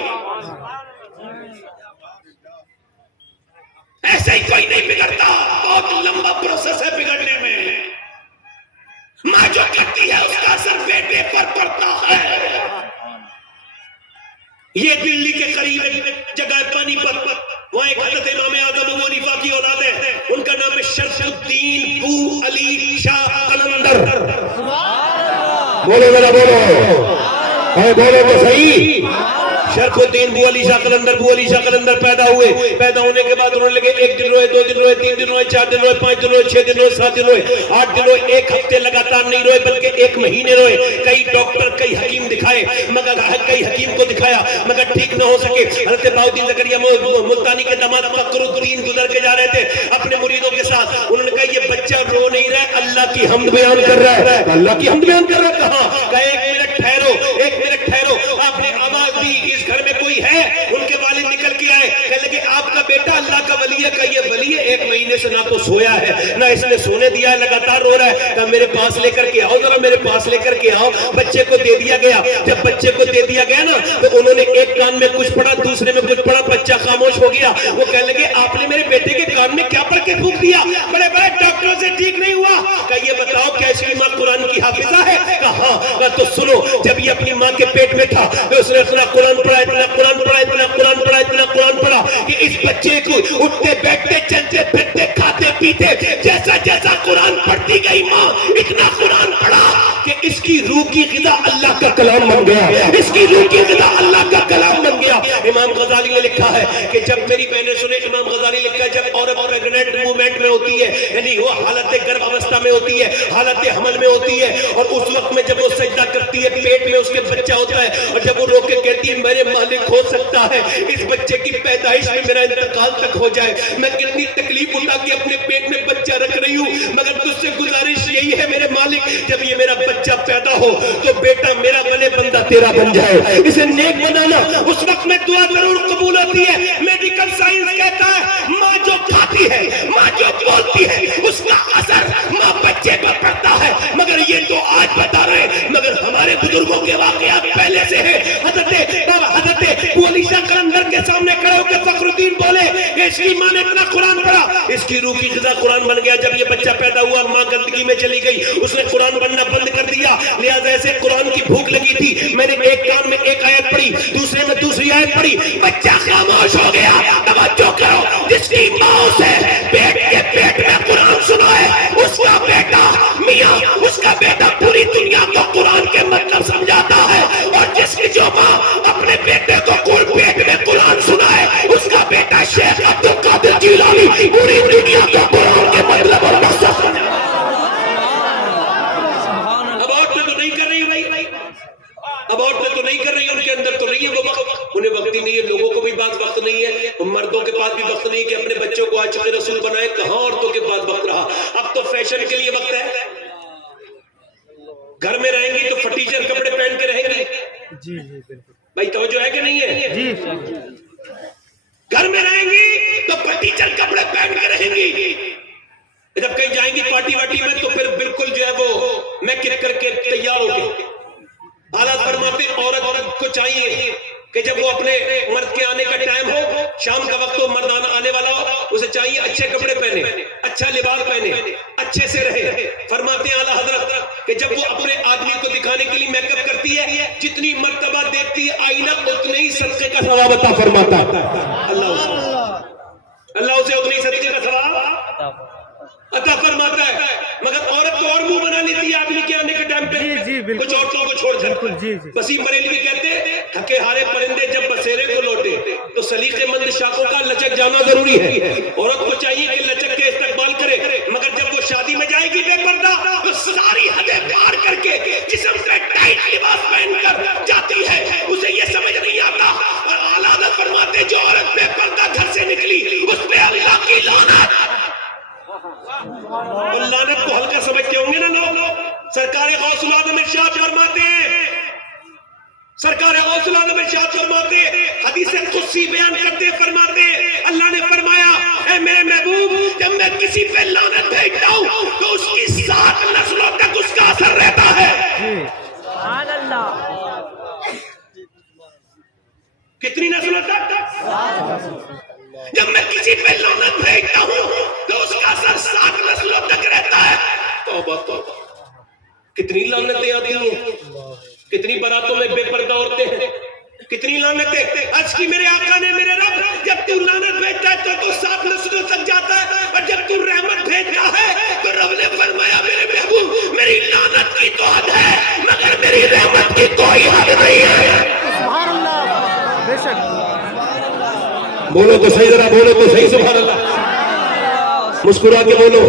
ایسے ہی کوئی نہیں بگڑتا, بہت لمبا پروسیس ہے بگڑنے میں. ماں جو کرتی ہے اس کا اثر بیٹے پر پڑتا ہے. یہ دلی کے قریب ایک جگہ پانی پر, وہاں ایک حضرت امام اعظم ابو حنیفہ کی اولاد ہے, ان کا نام ہے شرف الدین بو علی شاہ قلندر. بولو ذرا بولو, بولو تو صحیح. شرف الدین بو علی شاہ قلندر پیدا ہوئے. پیدا ہونے کے بعد انہوں نے لگے 1 دن روئے, 2 دن روئے, 3 دن روئے, 4 دن روئے, 5 دن روئے, 6 دن روئے, 7 دن روئے, 8 دن روئے, 1 ہفتے لگاتار نہیں روئے بلکہ 1 مہینے روئے. کئی ڈاکٹر کئی حکیم دکھائے مگر کئی حکیم کو دکھایا مگر ٹھیک نہ ہو سکے. حضرت بہاؤالدین زکریا ملتانی کے داماد فخر الدین گزر کے جا رہے تھے اپنے مریدوں کے ساتھ. انہوں نے کہا یہ بچہ رو نہیں رہا ہے, اللہ کی حمد بیان کر رہا ہے. اللہ کی حمد بیان کر رہا ہے. کہاں؟ کہا 1 منٹ ٹھہرو, 1 منٹ ٹھہرو. آپ نے آواز دی, اس گھر میں کوئی ہے؟ ان کے والد نکل کے آئے, کہنے لگے آپ کا بیٹا اللہ کا ولی ہے. کہا یہ ولی ہے, 1 مہینے سے نہ تو سویا ہے نہ اس نے سونے دیا ہے, لگاتار رو رہا ہے. کہا میرے پاس لے کر کے آؤ, ذرا میرے پاس لے کر کے آؤ. بچے کو دے دیا گیا. جب بچے کو دے دیا گیا نا تو انہوں نے ایک کان میں کچھ پڑھا, دوسرے میں کچھ پڑھا, بچہ خاموش ہو گیا. وہ کہنے لگے آپ نے میرے بیٹے کے کان میں کیا پڑھ کے پھونک دیا؟ بڑے بڑے ڈاکٹروں سے ٹھیک نہیں ہوا. کہا یہ بتاؤ کیا اس کی ماں قرآن کی حافظہ ہے؟ کہا ہاں. کہا تو سنو, جب یہ اپنی ماں کے پیٹ میں تھا تو اس نے اتنا قرآن پڑھا, اتنا قرآن پڑھا, اتنا قرآن پڑھا, اتنا قرآن پڑھا کہ اس بچے کو اٹھتے بیٹھتے چلتے پھرتے کھاتے پیتے جیسا جیسا قرآن پڑھتی گئی ماں اتنا قرآن پڑھا کہ اس کی روح کی غذا اللہ کا کلام بن گیا. اس کی روح کی غذا اللہ کا کلام بن گیا. گیا. امام غزالی نے لکھا ہے کہ جب میری بہنیں سنے, امام غزالی لکھا ہے جب عورت پریگننٹ موومنٹ میں ہوتی ہے, یعنی وہ حالت گربھ اوستھا میں ہوتی ہے, حالت حمل میں ہوتی ہے, اور اس وقت میں جب وہ سجدہ کرتی ہے پیٹ میں اس کے بچہ ہوتا ہے, اور جب وہ رو کے کہتی ہے میرے مالک ہو سکتا ہے اس بچے کی پیدائش میں میرا انتقال تک ہو جائے, میں کتنی تکلیف اٹھا کے اپنے پیٹ میں بچہ رکھ رہی ہوں, مگر تجھ سے گزارش یہی ہے میرے مالک جب یہ میرا بچہ پیدا ہو تو بیٹا میرا بنے بندہ تیرا بن جائے, اسے نیک بنانا. اس وقت میں دعا ضرور قبول ہوتی ہے. میڈیکل سائنس کہتا ہے ماں جو کھاتی ہے, ماں جو بولتی ہے, اس کا اثر ماں بچے پر پڑتا ہے. مگر یہ تو آج بتا رہے ہیں, مگر ہمارے بزرگوں کے واقعات پہلے سے ہیں. حضرت علی شاہ قلندر کے سامنے کھڑے ہو کے فخر الدین بولے اس کی ماں نے اتنا قرآن پڑھا, اس کی روح کی غذا قرآن بن گیا. جب یہ بچہ پیدا ہوا ماں گندگی میں چلی گئی, اس نے قرآن پڑھنا بند کر دیا, لہذا ایسے قرآن کی بھوک لگی تھی, میں نے ایک کان میں ایک آیت پڑھی, دوسرے میں دوسری آیت پڑھی, بچہ خاموش ہو گیا. توجہ کرو, جس کی ماں سے پیٹ کے پیٹ میں قرآن سنا ہے اس کا بیٹا میاں, اس کا بیٹا پوری دنیا کو قرآن کے مطلب سمجھاتا ہے, اور جس کی جو ماں اپنے بیٹے کو پیٹ میں قرآن سنا ہے اس کا بیٹا شیخ عبد القادر جیلانی پوری دنیا کو قرآن کے مطلب اور مقصد سمجھاتا ہے. اب عورتیں تو نہیں کر رہی بھائی, اب عورتیں تو نہیں کر رہی, ان کے اندر تو نہیں ہے وہ وقت, انہیں وقت ہی نہیں ہے. لوگوں کو بھی بعض وقت نہیں ہے, مردوں کے پاس بھی وقت نہیں ہے کہ اپنے بچوں کو عاشق رسول بنائے. کہاں عورتوں کے پاس وقت رہا, اب تو فیشن کے لیے وقت ہے. گھر میں رہیں گی تو فٹیچر کپڑے پہن کے رہیں گی. جی جی بالکل بھائی توجہ ہے کہ نہیں ہے؟ جی گھر میں رہیں گی تو فٹیچر کپڑے پہن کے رہیں گی, جب کہیں جائیں گی پارٹی واٹی میں تو پھر بالکل جو ہے وہ میک اپ کر کے تیار ہو کے. حالات فرماتے عورت کو چاہیے کہ جب وہ اپنے مرد کے آنے کا ٹائم ہو, شام کا وقت ہو, مرد آنے والا ہو, اسے چاہیے اچھے کپڑے پہنے, اچھا لباس پہنے, اچھے سے رہے. فرماتے ہیں اعلیٰ حضرت کہ جب وہ اپنے آدمی کو دکھانے کے لیے میک اپ کرتی ہے, جتنی مرتبہ دیکھتی ہے آئینہ اتنے ہی صدقے کا ثواب عطا فرماتا ہے اللہ اسے اتنے ہی صدقے کا ثواب عطا فرماتا ہے. مگر عورت تو اور منہ بنا لیتی ہے آدمی کے آنے کے ٹائم پہ, جی بالکل, کچھ عورتوں کو چھوڑ بالکل, جی جی وسیم بریلوی کہتے ہیں تھکے ہارے پرندے جب بسیرے کو لوٹے تو سلیقے مند شاخوں کا لچک جانا ضروری ہے. عورت کو چاہیے کہ لچک کے استقبال کرے, مگر جب وہ شادی میں جائے گی بے پردہ تو ساری حدیں پار کر کے جسم سے ٹائٹ لباس پہن کر جاتی ہے, اسے یہ سمجھ نہیں آتا. اور اعلیٰ حضرت فرماتے جو عورت بے پردہ گھر سے نکلی اس پہ اللہ کی لعنت. اور لعنت کو ہلکا سمجھتے ہوں گے نا لوگ. سرکار غوث العظم ارشاد فرماتے ہیں, سرکار غوث العظم ارشاد فرماتے ہیں, حدیث قدسی بیان کرتے فرماتے ہیں اللہ نے فرمایا اے میرے محبوب جب میں کسی پہ لعنت بھیجتا ہوں تو اس کی 7 نسلوں تک اس کا اثر رہتا ہے. سبحان اللہ. کتنی نسلوں تک؟ جب میں کسی پہ لعنت بھیجتا ہوں تو اس کا اثر 7 نسلوں تک رہتا ہے. توبہ توبہ, کتنی لعنتیں آتی ہیں, کتنی براتوں میں بے پردہ عورتیں ہیں, کتنی لعنتیں. عرض کی میرے آقا نے میرے رب جب تو لعنت بھیجتا ہے تو 7 نسلوں تک جاتا ہے, اور جب تو رحمت بھیجتا ہے تو رب نے فرمایا میرے محبوب میری لعنت کی تو حد ہے مگر میری رحمت کی کوئی حد نہیں ہے. سبحان اللہ. بے شک بولو تو صحیح, ذرا بولو تو صحیح, سبحان اللہ, مسکرا کے بولو.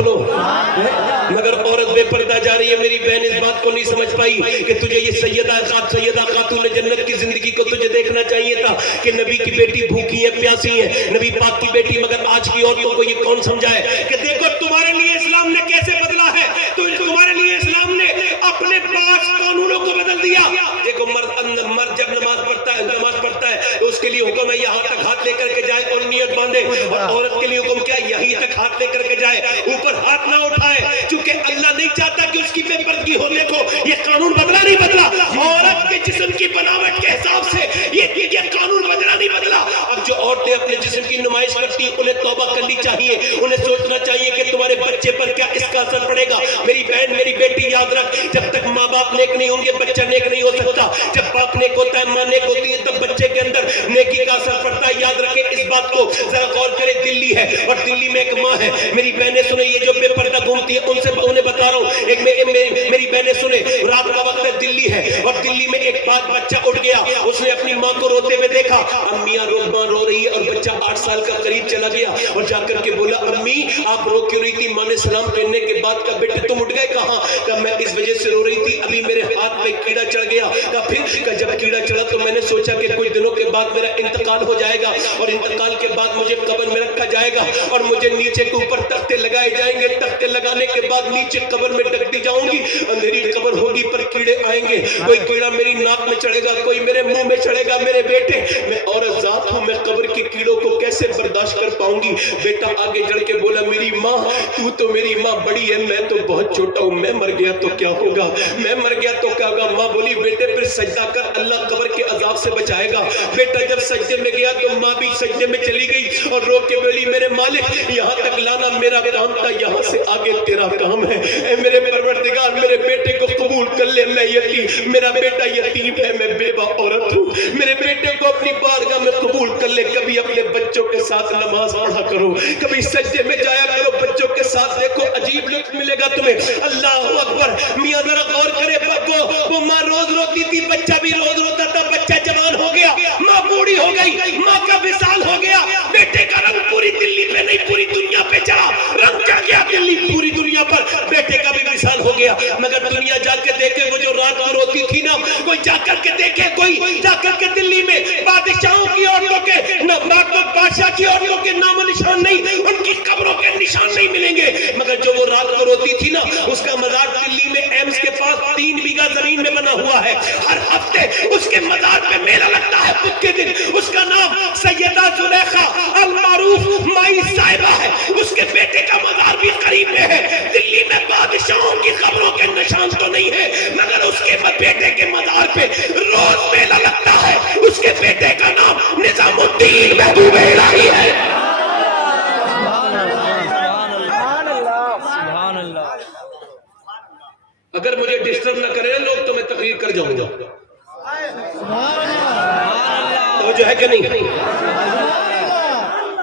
مگر عورت بے پردہ جا رہی ہے. میری بہن اس بات کو نہیں سمجھ پائی کہ تجھے یہ سیدہ خاتون جنت کی زندگی کو تجھے دیکھنا چاہیے تھا کہ نبی کی بیٹی بھوکی ہے, پیاسی ہے, نبی پاک کی بیٹی. مگر آج کی عورتوں کو یہ کون سمجھائے کہ دیکھو تمہارے لیے اسلام نے کیسے بدلا ہے, تو تمہارے لیے اسلام نے اپنے 5 قانونوں کو بدل دیا. دیکھو مرد جب نماز پڑھتا ہے تو اس کے لیے حکم ہے یہاں تک ہاتھ لے کر کے جائے اور نیت باندھے, اور عورت کے لیے حکم کیا یہیں تک ہاتھ لے کر کے جائے, اوپر ہاتھ نہ اٹھائے, چونکہ اللہ نہیں چاہتا کہ اس کی بے پردگی ہونے کو. یہ قانون بدلا نہیں بدلا, عورت کے جسم کی بناوٹ کے حساب سے یہ قانون بدلا نہیں بدلا. اب جو عورتیں اپنے جسم کی نمائش کرتی ہیں انہیں توبہ کرنی چاہیے, انہیں سوچنا چاہیے کہ تمہارے بچے پر کیا اس کا اثر پڑے گا. میری بہن میری بیٹی یاد رکھ, جب تک ماں باپ نیک نہیں ہوں گے بچہ نیک نہیں ہو سکتا. جب باپ نیک ہوتا ہے ماں نیک ہوتی ہے تب بچے کے اندر نیکی کا اثر پڑتا ہے. یاد رکھیں اس بات کو, ذرا غور کریں. دلی ہے اور دلی میں ایک ماں ہے, میری بہنیں سنیں, یہ جو بے پردہ گھومتی ہے ان سے انہیں بتا رہا ہوں. ایک میری بہنیں سنیں, رات کا وقت ہے, دلی ہے اور دلی میں ایک بچہ اٹھ گیا, اس نے اپنی ماں کو روتے ہوئے دیکھا دیکھا امیاں ماں رو رہی ہے اور بچہ 8 سال کا قریب چلا گیا اور جا کر کے بولا امی آپ رو کیوں رہی تھی؟ ماں نے سلام پھیرنے کے بعد کہا بیٹے تم اٹھ گئے؟ کہاں؟ کہا میں اس وجہ سے رو رہی تھی ابھی میرے ہاتھ میں کیڑا چڑھ گیا۔ کہا پھر؟ کہا جب کیڑا چڑھا تو میں نے سوچا کہ کچھ دنوں کے بعد میرا انتقال ہو جائے گا اور انتقال کے بعد مجھے قبر میں رکھا جائے گا اور مجھے نیچے کے اوپر تختے لگائے جائیں گے، تختے لگانے کے بعد نیچے قبر میں ڈک دی جاؤں گی، اندھیری قبر ہوگی پر کیڑے آئیں گے، کوئی کیڑا میری ناک میں چڑھے گا، کوئی میرے منہ میں چڑھے گا۔ میرے بیٹے میں عورت ذات ہوں، میں قبر کے کیڑوں کو کیسے برداشت کر پاؤں گی؟ بیٹا آگے جڑ کے بولا میری ماں تو میری ماں بڑی ہے، میں تو بہت چھوٹا ہوں، میں مر گیا تو کیا ہوگا؟ میں مر گیا تو کیا ہوگا؟ ماں بولی بیٹے پھر سجدہ کر، اللہ قبر کے عذاب سے بچائے گا۔ بیٹا جب سجدے میں گیا تو ماں بھی سجدے میں چلی گئی اور رو کے بولی میرے مالک یہاں تک لانا میرا کام تھا، یہاں سے آگے تیرا کام ہے۔ اے میرے پروردگار میرے بیٹے کو قبول کر لے، میں یتیم، میرا بیٹا یتیم ہے، میں بیوہ عورت ہوں، میرے بیٹے کو اپنی بارگاہ میں قبول کر لے۔ کبھی اپنے بچوں کے ساتھ نماز پڑھا کرو، کبھی سجدے میں جایا کرو بچوں کے ساتھ، دیکھو عجیب لطف ملے گا تمہیں۔ اللہ اکبر۔ میاں ذرا غور کرے، وہ ماں روز روتی تھی، بچہ بھی روز روتا تھا، بچہ جوان ہو گیا، ماں بوڑھی ہو گئی، ماں کا وصال ہو گیا، بیٹے کا رنگ پوری دلی پہ نہیں پوری دنیا پہ چڑھا، رنگ چڑھ گیا دلی پوری دنیا پر، بیٹے کا بھی وصال ہو گیا۔ مگر دنیا جا کے دیکھے وہ جو رات کو روتی تھی نا، کوئی جا کر کے دیکھے، کوئی جا کر کے دلی میں بادشاہوں کی عورتوں کے بادشاہ کی عورتوں کے نام و نشان نہیں، ان کی قبروں کے نشان نہیں ملیں گے۔ مگر جو وہ رات کو روتی تھی نا، اس کا مزار دلی میں ایمز کے پاس 3 بیگھہ زمین میں بنا ہوا ہے، ہر ہفتے اس کے مزار پہ میلہ لگتا ہے بدھ کے دن، اس کا نام سیدہ زلیخا المعروف مائی صاحبہ ہے، اس کے بیٹے کا مزار بھی قریب میں ہے۔ دلی میں بادشاہوں کی قبروں کے نشان تو نہیں ہے، مگر اس کے بیٹے کے مزار پہ روز میلہ لگتا ہے، اس کے بیٹے کا نام نظام الدین محبوب الہی ہے۔ اگر مجھے ڈسٹرب نہ کریں لوگ تو میں تقریر کر جاؤں گا۔ توجہ ہے کہ نہیں؟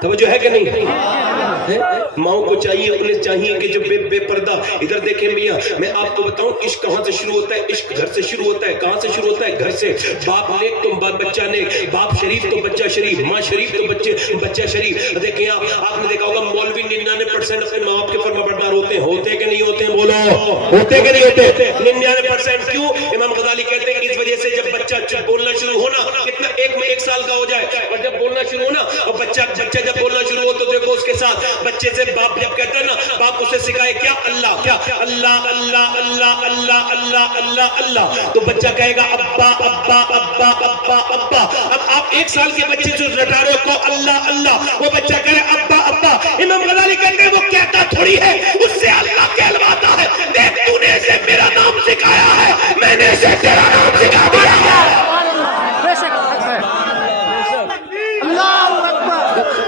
توجہ ہے کہ نہیں؟ ماؤں کو چاہیے، انہیں چاہیے کہ جو بے پردہ، ادھر دیکھیں میاں میں آپ کو بتاؤں عشق کہاں سے شروع ہوتا ہے؟ عشق گھر سے شروع ہوتا ہے۔ کہاں سے شروع ہوتا ہے؟ گھر سے۔ باپ نیک تو بچہ نیک، باپ شریف تو بچہ شریف، ماں شریف تو بچہ شریف۔ دیکھیں آپ نے دیکھا ہوگا مولوی 99% اپنے ماں باپ کے فرما بردار ہوتے ہیں، ہوتے کہ نہیں ہوتے ہیں؟ بولو ہوتے کہ نہیں ہوتے؟ 99%۔ کیوں؟ امام غزالی کہتے ہیں اس وجہ سے جب بچہ بولنا شروع ہونا، کتنا 1 سال کا ہو جائے اور جب بولنا شروع ہونا اور بچہ جب بولنا شروع ہو تو دیکھو اس کے ساتھ بچے سے باپ جب کہتا ہے نا، باپ اسے سکھائے کیا؟ اللہ، کیا؟ اللہ اللہ اللہ اللہ اللہ اللہ اللہ، تو بچہ کہے گا ابا ابا ابا ابا ابا۔ اب آپ 1 سال کے بچے سے رٹا رہے کو اللہ اللہ، وہ بچہ کہے ابا ابا۔ امام غزالی کہتے ہیں وہ کہتا تھوڑی ہے، اس سے اللہ کہلواتا ہے۔ دیکھ تو نے اسے میرا نام سکھایا ہے، میں نے اسے تیرا نام سکھا دیا ہے۔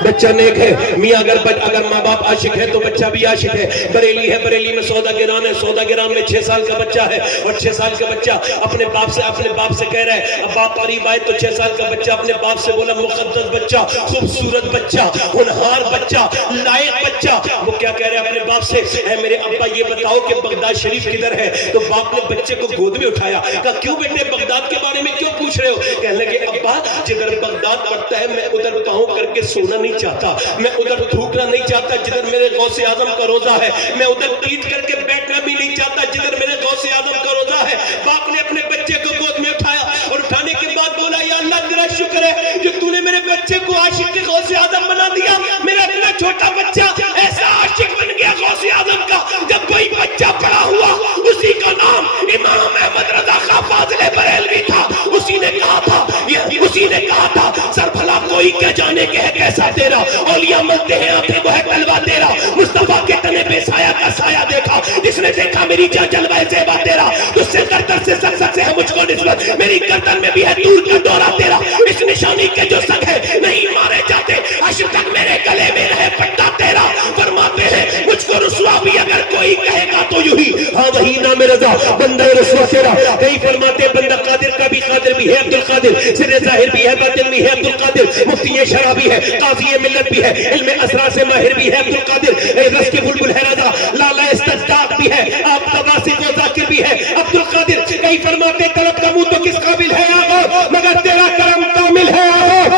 بچہ نیک ہے میاں، اگر ماں باپ عاشق ہے تو بچہ بھی عاشق ہے۔ بریلی ہے، بریلی میں سوداگران ہے، سوداگران میں 6 سال کا بچہ ہے اور 6 سال کا بچہ اپنے باپ سے کہہ رہا ہے، اب باپ قریب آئے تو 6 سال کا بچہ اپنے باپ سے بولا مقدس بچہ، خوبصورت بچہ، ہونہار بچہ، لائق بچہ۔ وہ کیا کہہ رہے ہیں اپنے باپ سے؟ اے میرے ابا یہ بتاؤ کہ بغداد شریف کدھر ہے؟ تو باپ نے بچے کو گود میں اٹھایا، کہا کیوں بیٹے بغداد کے بارے میں کیوں پوچھ رہے ہو؟ کہنے لگے ابا جدھر بغداد پڑتا ہے میں ادھر پاؤں کر کے سونا نہیں چاہتا، میں ادھر تھوکنا نہیں چاہتا جدھر میرے غوث اعظم کا روزہ ہے، میں ادھر پیٹ کر کے بیٹھنا بھی نہیں چاہتا جدھر میرے غوث اعظم کا روزہ ہے۔ باپ نے اپنے بچے کو گود میں اٹھایا اور اٹھانے کے بعد بولا یا اللہ تیرا شکر ہے جو تو نے میرے بچے کو عاشق کے غوث اعظم بنا دیا، میرا اتنا چھوٹا بچہ ایسا عاشق بن گیا غوث اعظم کا۔ جب کوئی بچہ بڑا ہوا اسی کا نام امام احمد رضا خان فاضل بریلوی تھا، اسی نے کہا تھا سر بھلا کوئی کیا جانے کہ ہے کیسا تیرا، اولیاء ملتے ہیں آنکھیں وہ ہے کلوہ تیرا، مصطفیٰ کے تنے پہ سایہ کا سایہ دیکھا، جس نے دیکھا میری جان جلوہ زیبا تیرا، تجھ سے در سے سک سے ہے مجھ کو نسبت، میری گردن میں بھی ہے دور کا دورہ تیرا، اس نشانی کے جو سگ ہے نہیں مارے جاتے، حشر تک میرے گلے میں رہے پٹا تیرا۔ فرماتے ہیں مجھ کو رسوا بھی اگر کوئی کہے گا تو یوں ہی ہاں وہی نام رضا بندہ رسوا تیرا۔ کئی فرماتے بندہ قادر کا بھی قادر بھی ہے عبد القادر، سر ظاہر بھی ہے باطن بھی ہے عبد القادر، مفتی شرع بھی ہے، قاضی ملت بھی ہے، علم اسرار سے ماہر بھی ہے عبد القادر، رس کے بلبل ہے رضا، لالا استداد بھی ہے، آپ کا واسق و ذاکر بھی ہے عبد القادر۔ کئی فرماتے طلب کا منہ تو کس قابل ہے آغا، مگر تیرا کرم کامل ہے آغا۔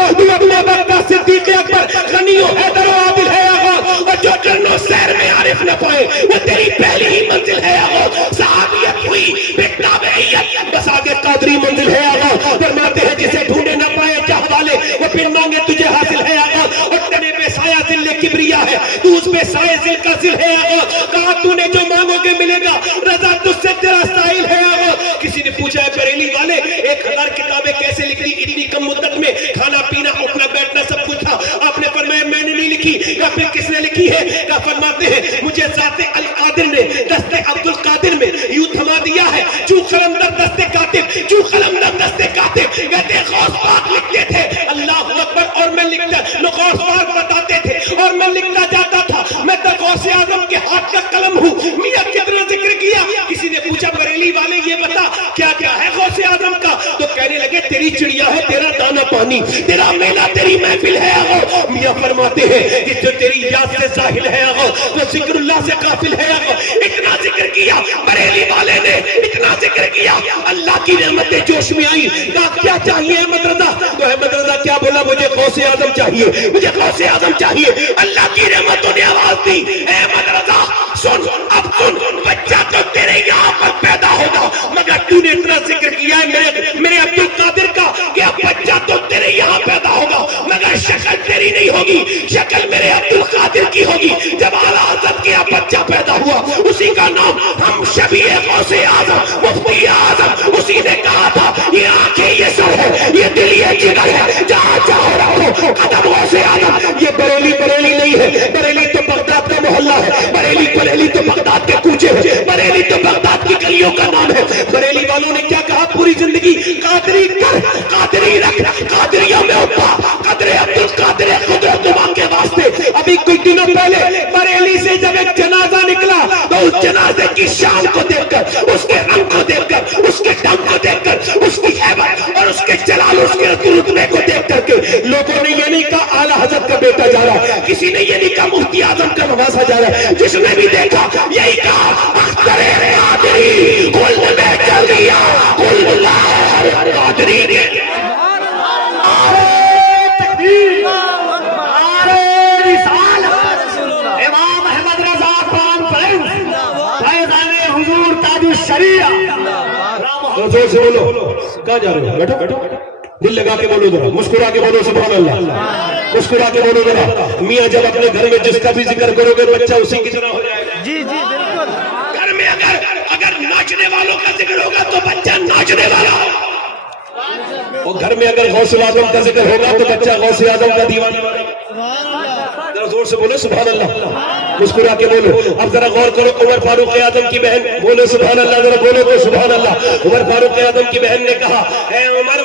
صدیق اکبر غنی و حیدر و عادل ہے آقا، اور جو کرنو سیر میں عارف نہ پائے وہ تیری پہلی ہی منزل ہے آقا، صحابیت ہوئی پھر تابعیت، بس آگے قادری منزل ہے آقا، فرماتے ہیں جسے ڈھونڈے نہ پائے چاہ والے وہ پھر مانگے تجھے حاصل ہے آقا، اور تنے بے سایہ ذل کبریا ہے تو اس بے سایہ ذل کا ذل ہے آقا، کہا تو نے جو مانگو گے ملے گا، رضا تجھ سے تیرا سائل ہے آقا۔ کسی نے پوچھا ہے بریلی والے 1000 کتابیں کیسے لکھ دی اتنی کم مدت میں، کھانا پینا اٹھنا بیٹھنا سب کچھ تھا، آپ نے فرمایا میں نے نہیں لکھی، یا پھر کس نے لکھی ہے؟ کیا فرماتے ہیں مجھے ذات القادر نے دست عبد القادر میں یوں تھما دیا ہے، چوں قلم در دست کاتب، چوں قلم در دست کاتب، کہتے ہیں غوث پاک لکھتے تھے اللہ اکبر اور میں لکھتا، غوث پاک بتاتے تھے اور میں لکھتا جاتا تھا، میں تو غوث اعظم کے ہاتھ کا قلم ہوں، میاں کتنا ذکر کیا۔ کسی نے پوچھا بریلی والے یہ بتا کیا کیا ہے غوث اعظم کا؟ تو کہنے لگے تیری چڑیا ہے، تیرا دانا پانی، تیرا میلہ، تیری محفل ہے آقا۔ میاں فرماتے ہیں کہ جو تیری یاد سے ظاہر ہے آقا، جو ذکر اللہ سے قافل ہے آقا۔ اتنا ذکر کیا بریلی والے نے، اتنا ذکر کیا، اللہ کی رحمتیں جوش میں آئی، کہا کیا چاہیے احمد رضا؟ تو احمد رضا کیا بولا؟ مجھے غوث اعظم چاہیے، مجھے غوث اعظم چاہیے۔ اللہ کی رحمتوں نے آواز دی احمد رضا سن، اب سن، بچہ تو تیرے یہاں پر پیدا ہوگا، مگر تو نے اتنا ذکر کیا ہے میرے عبد القادر کا کہ اب بچہ تو تیرے یہاں پیدا ہوگا مگر شکل تیری نہیں ہوگی، شکل میرے عبد القادر کی ہوگی۔ جب اعلیٰ حضرت کے بچہ پیدا ہوا اسی کا نام ہم شبیہ غوث اعظم مفتی اعظم، اسی نے کہا تھا یہ آنکھیں یہ سر ہے، یہ دل یہ جگر ہے، جہاں چاہو رکھو قدم غوث اعظم۔ یہ بریلی نہیں ہے، بریلی تو بغداد کا محلہ ہے، بریلی تو بغداد کے کوچے ہیں، بریلی تو بغداد کی گلیوں کا نام ہے۔ بریلی والوں نے کیا کہا پوری زندگی؟ قادری کر، قادری رکھ، قادریوں میں اتھا، قدر عبد القادر قدرت ماں کے واسطے۔ ابھی کچھ دنوں پہلے بریلی سے جب ایک جنازہ نکلا تو اس جنازے کی شان کو دیکھ کر، اس کے رنگ کو دیکھ کر، اس کے ڈنگ کو دیکھ کر، اس کی ہیبت اور اس کے جلال، اس کے رتبے کو دیکھ کر کے لوگوں نے یہ نہیں کہا اعلیٰ حضرت کا بیٹا جا رہا ہے، کسی نے یہ نہیں کہا مفتی اعظم کا نواسا جا رہا ہے، جس نے بھی دیکھا یہی کہا اختر قادری خلد میں چل گیا، خلد اللہ قادری نے امام احمد رضا کانفرنس فیضان حضور تاج الشریعہ، زور سے بولو، کہاں جا رہے ہو؟ بیٹھو، دل لگا کے بولو ذرا، مسکرا کے بولو سبحان اللہ، مسکرا کے بولو ذرا۔ میاں جب اپنے گھر میں جس کا بھی ذکر کرو گے بچہ اسی کی طرح ہو جائے گا۔ جی جی بالکل۔ گھر میں اگر ناچنے والوں کا ذکر ہوگا تو بچہ ناچنے والا ہوگا، اور گھر میں اگر غوث اعظم کا ذکر ہوگا تو بچہ غوث اعظم کا دیوانہ ہوگا۔ ذرا زور سے بولو سبحان اللہ، مسکرا کے بولو۔ اب ذرا غور کرو، عمر فاروق اعظم کی بہن، بولو سبحان اللہ، ذرا بولو تو سبحان اللہ۔ عمر فاروق اعظم کی بہن نے کہا اے عمر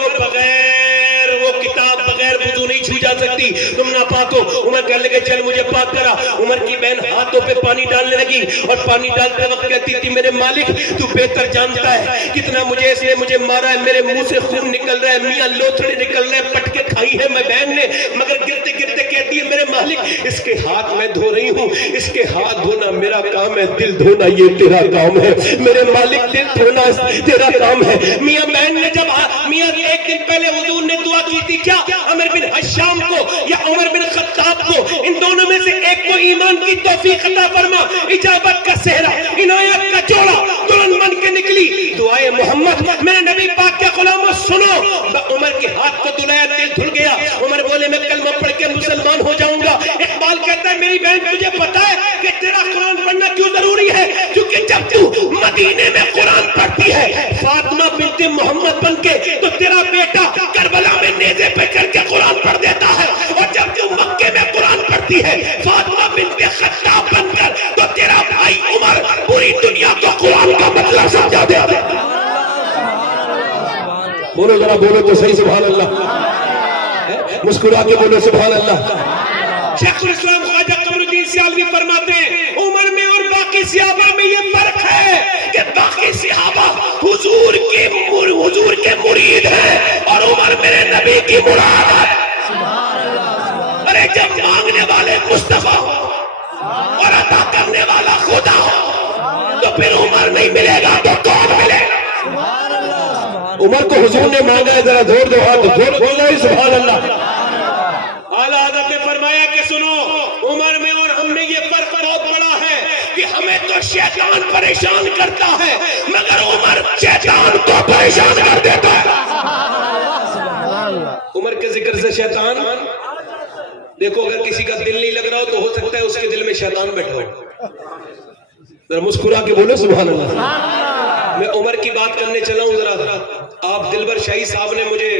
وہ کتاب بغیر وضو نہیں چھو جا سکتی، تم ناپاک ہو۔ عمر کہنے لگے چل مجھے پاک کرا۔ عمر کی بہن ہاتھوں پہ پانی ڈالنے لگی اور پانی ڈالتے وقت کہتی تھی میرے مالک تو بہتر جانتا ہے کتنا مجھے اس نے مجھے مارا ہے، میرے منہ سے خون نکل رہا ہے، میاں لوتھڑے نکل رہے ہیں، پٹکے کھائی ہے میں بہن نے، مگر گرتے گرتے کہتی ہے میرے مالک اس کے ہاتھ میں دھو رہی ہوں، اس کے ہاتھ دھونا میرا کام ہے، دل دھونا یہ تیرا کام ہے، میرے مالک دل دھونا تیرا کام ہے۔ میاں بہن نے جب میاں ایک دن پہلے حضور نے دعا کی تھی کیا عمر بن حشام کو یا عمر بن خطاب کو، ان دونوں میں سے ایک کو ایمان کی توفیق عطا فرما، اجابت کا صحرا، عنایت کا جوڑا دلہن بن کے نکلی دعائے محمد میرے نبی پاک کے غلاموں سنو۔ عمر کے ہاتھ کو دھلایا، دل دھل گیا، عمر بولے میں کلمہ پڑھ کے مسلمان ہو جاؤں گا۔ اقبال کہتا ہے میری بہن تجھے پتا ہے کہ تیرا قرآن پڑھنا کیوں ضروری ہے؟ کیونکہ جب تو مدینے میں قرآن پڑھتی ہے فاطمہ بنت محمد بن کے تو تیرا بیٹا کربلا میں نیزے پہ کر کے قرآن پڑھ دیتا ہے، اور جب تو مکے میں قرآن پڑھتی ہے فاطمہ بنت خطاب بن کر تو تیرا بھائی عمر پوری دنیا کو قرآن کا مطلب سمجھا دیتا ہے۔ بولو ذرا، بولو تو صحیح سبحان اللہ، مسکرا کے بولو سبحان اللہ۔ شیخ الاسلام خواجہ قمر الدین سیالوی فرماتے ہیں عمر میں اور باقی صحابہ میں یہ فرق ہے کہ باقی صحابہ حضور کے مرید ہیں اور عمر میرے نبی کی مراد ہے۔ ارے جب مانگنے والے مصطفیٰ اور عطا کرنے والا خدا ہو تو پھر عمر نہیں ملے گا تو کون ملے گا؟ عمر کو حضور نے مانگا ہے، ذرا زور دو، ہاتھ زور بولنا ہی سبحان اللہ۔ اعلیٰ شیطان پریشان کرتا ہے مگر عمر شیطان کو پریشان کر دیتا ہے. عمر کے ذکر سے شیطان، دیکھو اگر کسی کا دل نہیں لگ رہا ہو تو ہو سکتا ہے اس کے دل میں شیطان بیٹھا ہو. ذرا مسکرا کے بولے سبحان اللہ. میں عمر کی بات کرنے چلا ہوں. ذرا آپ دلبر شاہی صاحب نے مجھے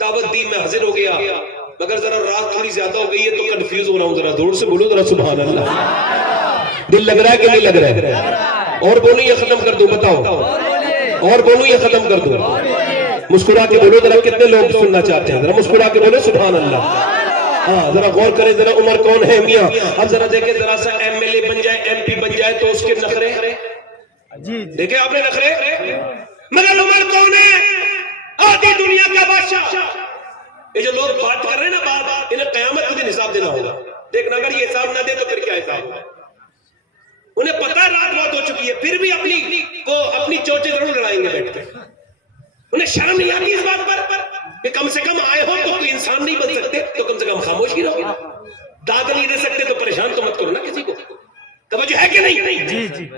دعوت دی، میں حاضر ہو گیا، مگر ذرا رات تھوڑی زیادہ ہو گئی ہے تو کنفیوز ہو رہا ہوں. ذرا زور سے بولو ذرا سبحان اللہ. دل لگ رہا ہے کہ نہیں لگ رہا ہے؟ اور بولو یا ختم کر دوں؟ بتاؤ. اور بولو یا ختم کر دوں؟ مسکرا کے بولو ذرا. کتنے لوگ سننا چاہتے ہیں؟ ذرا مسکرا کے بولو سبحان اللہ. ہاں ذرا غور کریں ذرا. عمر کون ہے میاں؟ اب ذرا دیکھیں ذرا سا ایم ایل اے بن جائے، ایم پی بن جائے تو اس کے نخرے دیکھیں آپ نے نخرے. مگر عمر کون ہے؟ آدھی دنیا کا بادشاہ. یہ جو لوگ بات کر رہے ہیں نا بات، انہیں قیامت کے دن حساب دینا ہوگا. دیکھنا اگر یہ حساب نہ دے تو پھر کیا حساب ہے؟ انہیں پتہ رات بہت ہو چکی ہے پھر بھی اپنی چوچے ضرور لڑائیں گے بیٹھ کے. انہیں شرم نہیں آتی اس بات پر کہ کم سے کم آئے ہو تو کوئی انسان نہیں بن سکتے تو کم سے کم خاموش ہی رہو. داد نہیں دے سکتے تو پریشان تو مت کرو نا کسی کو. توجہ ہے کہ نہیں؟ جی جی.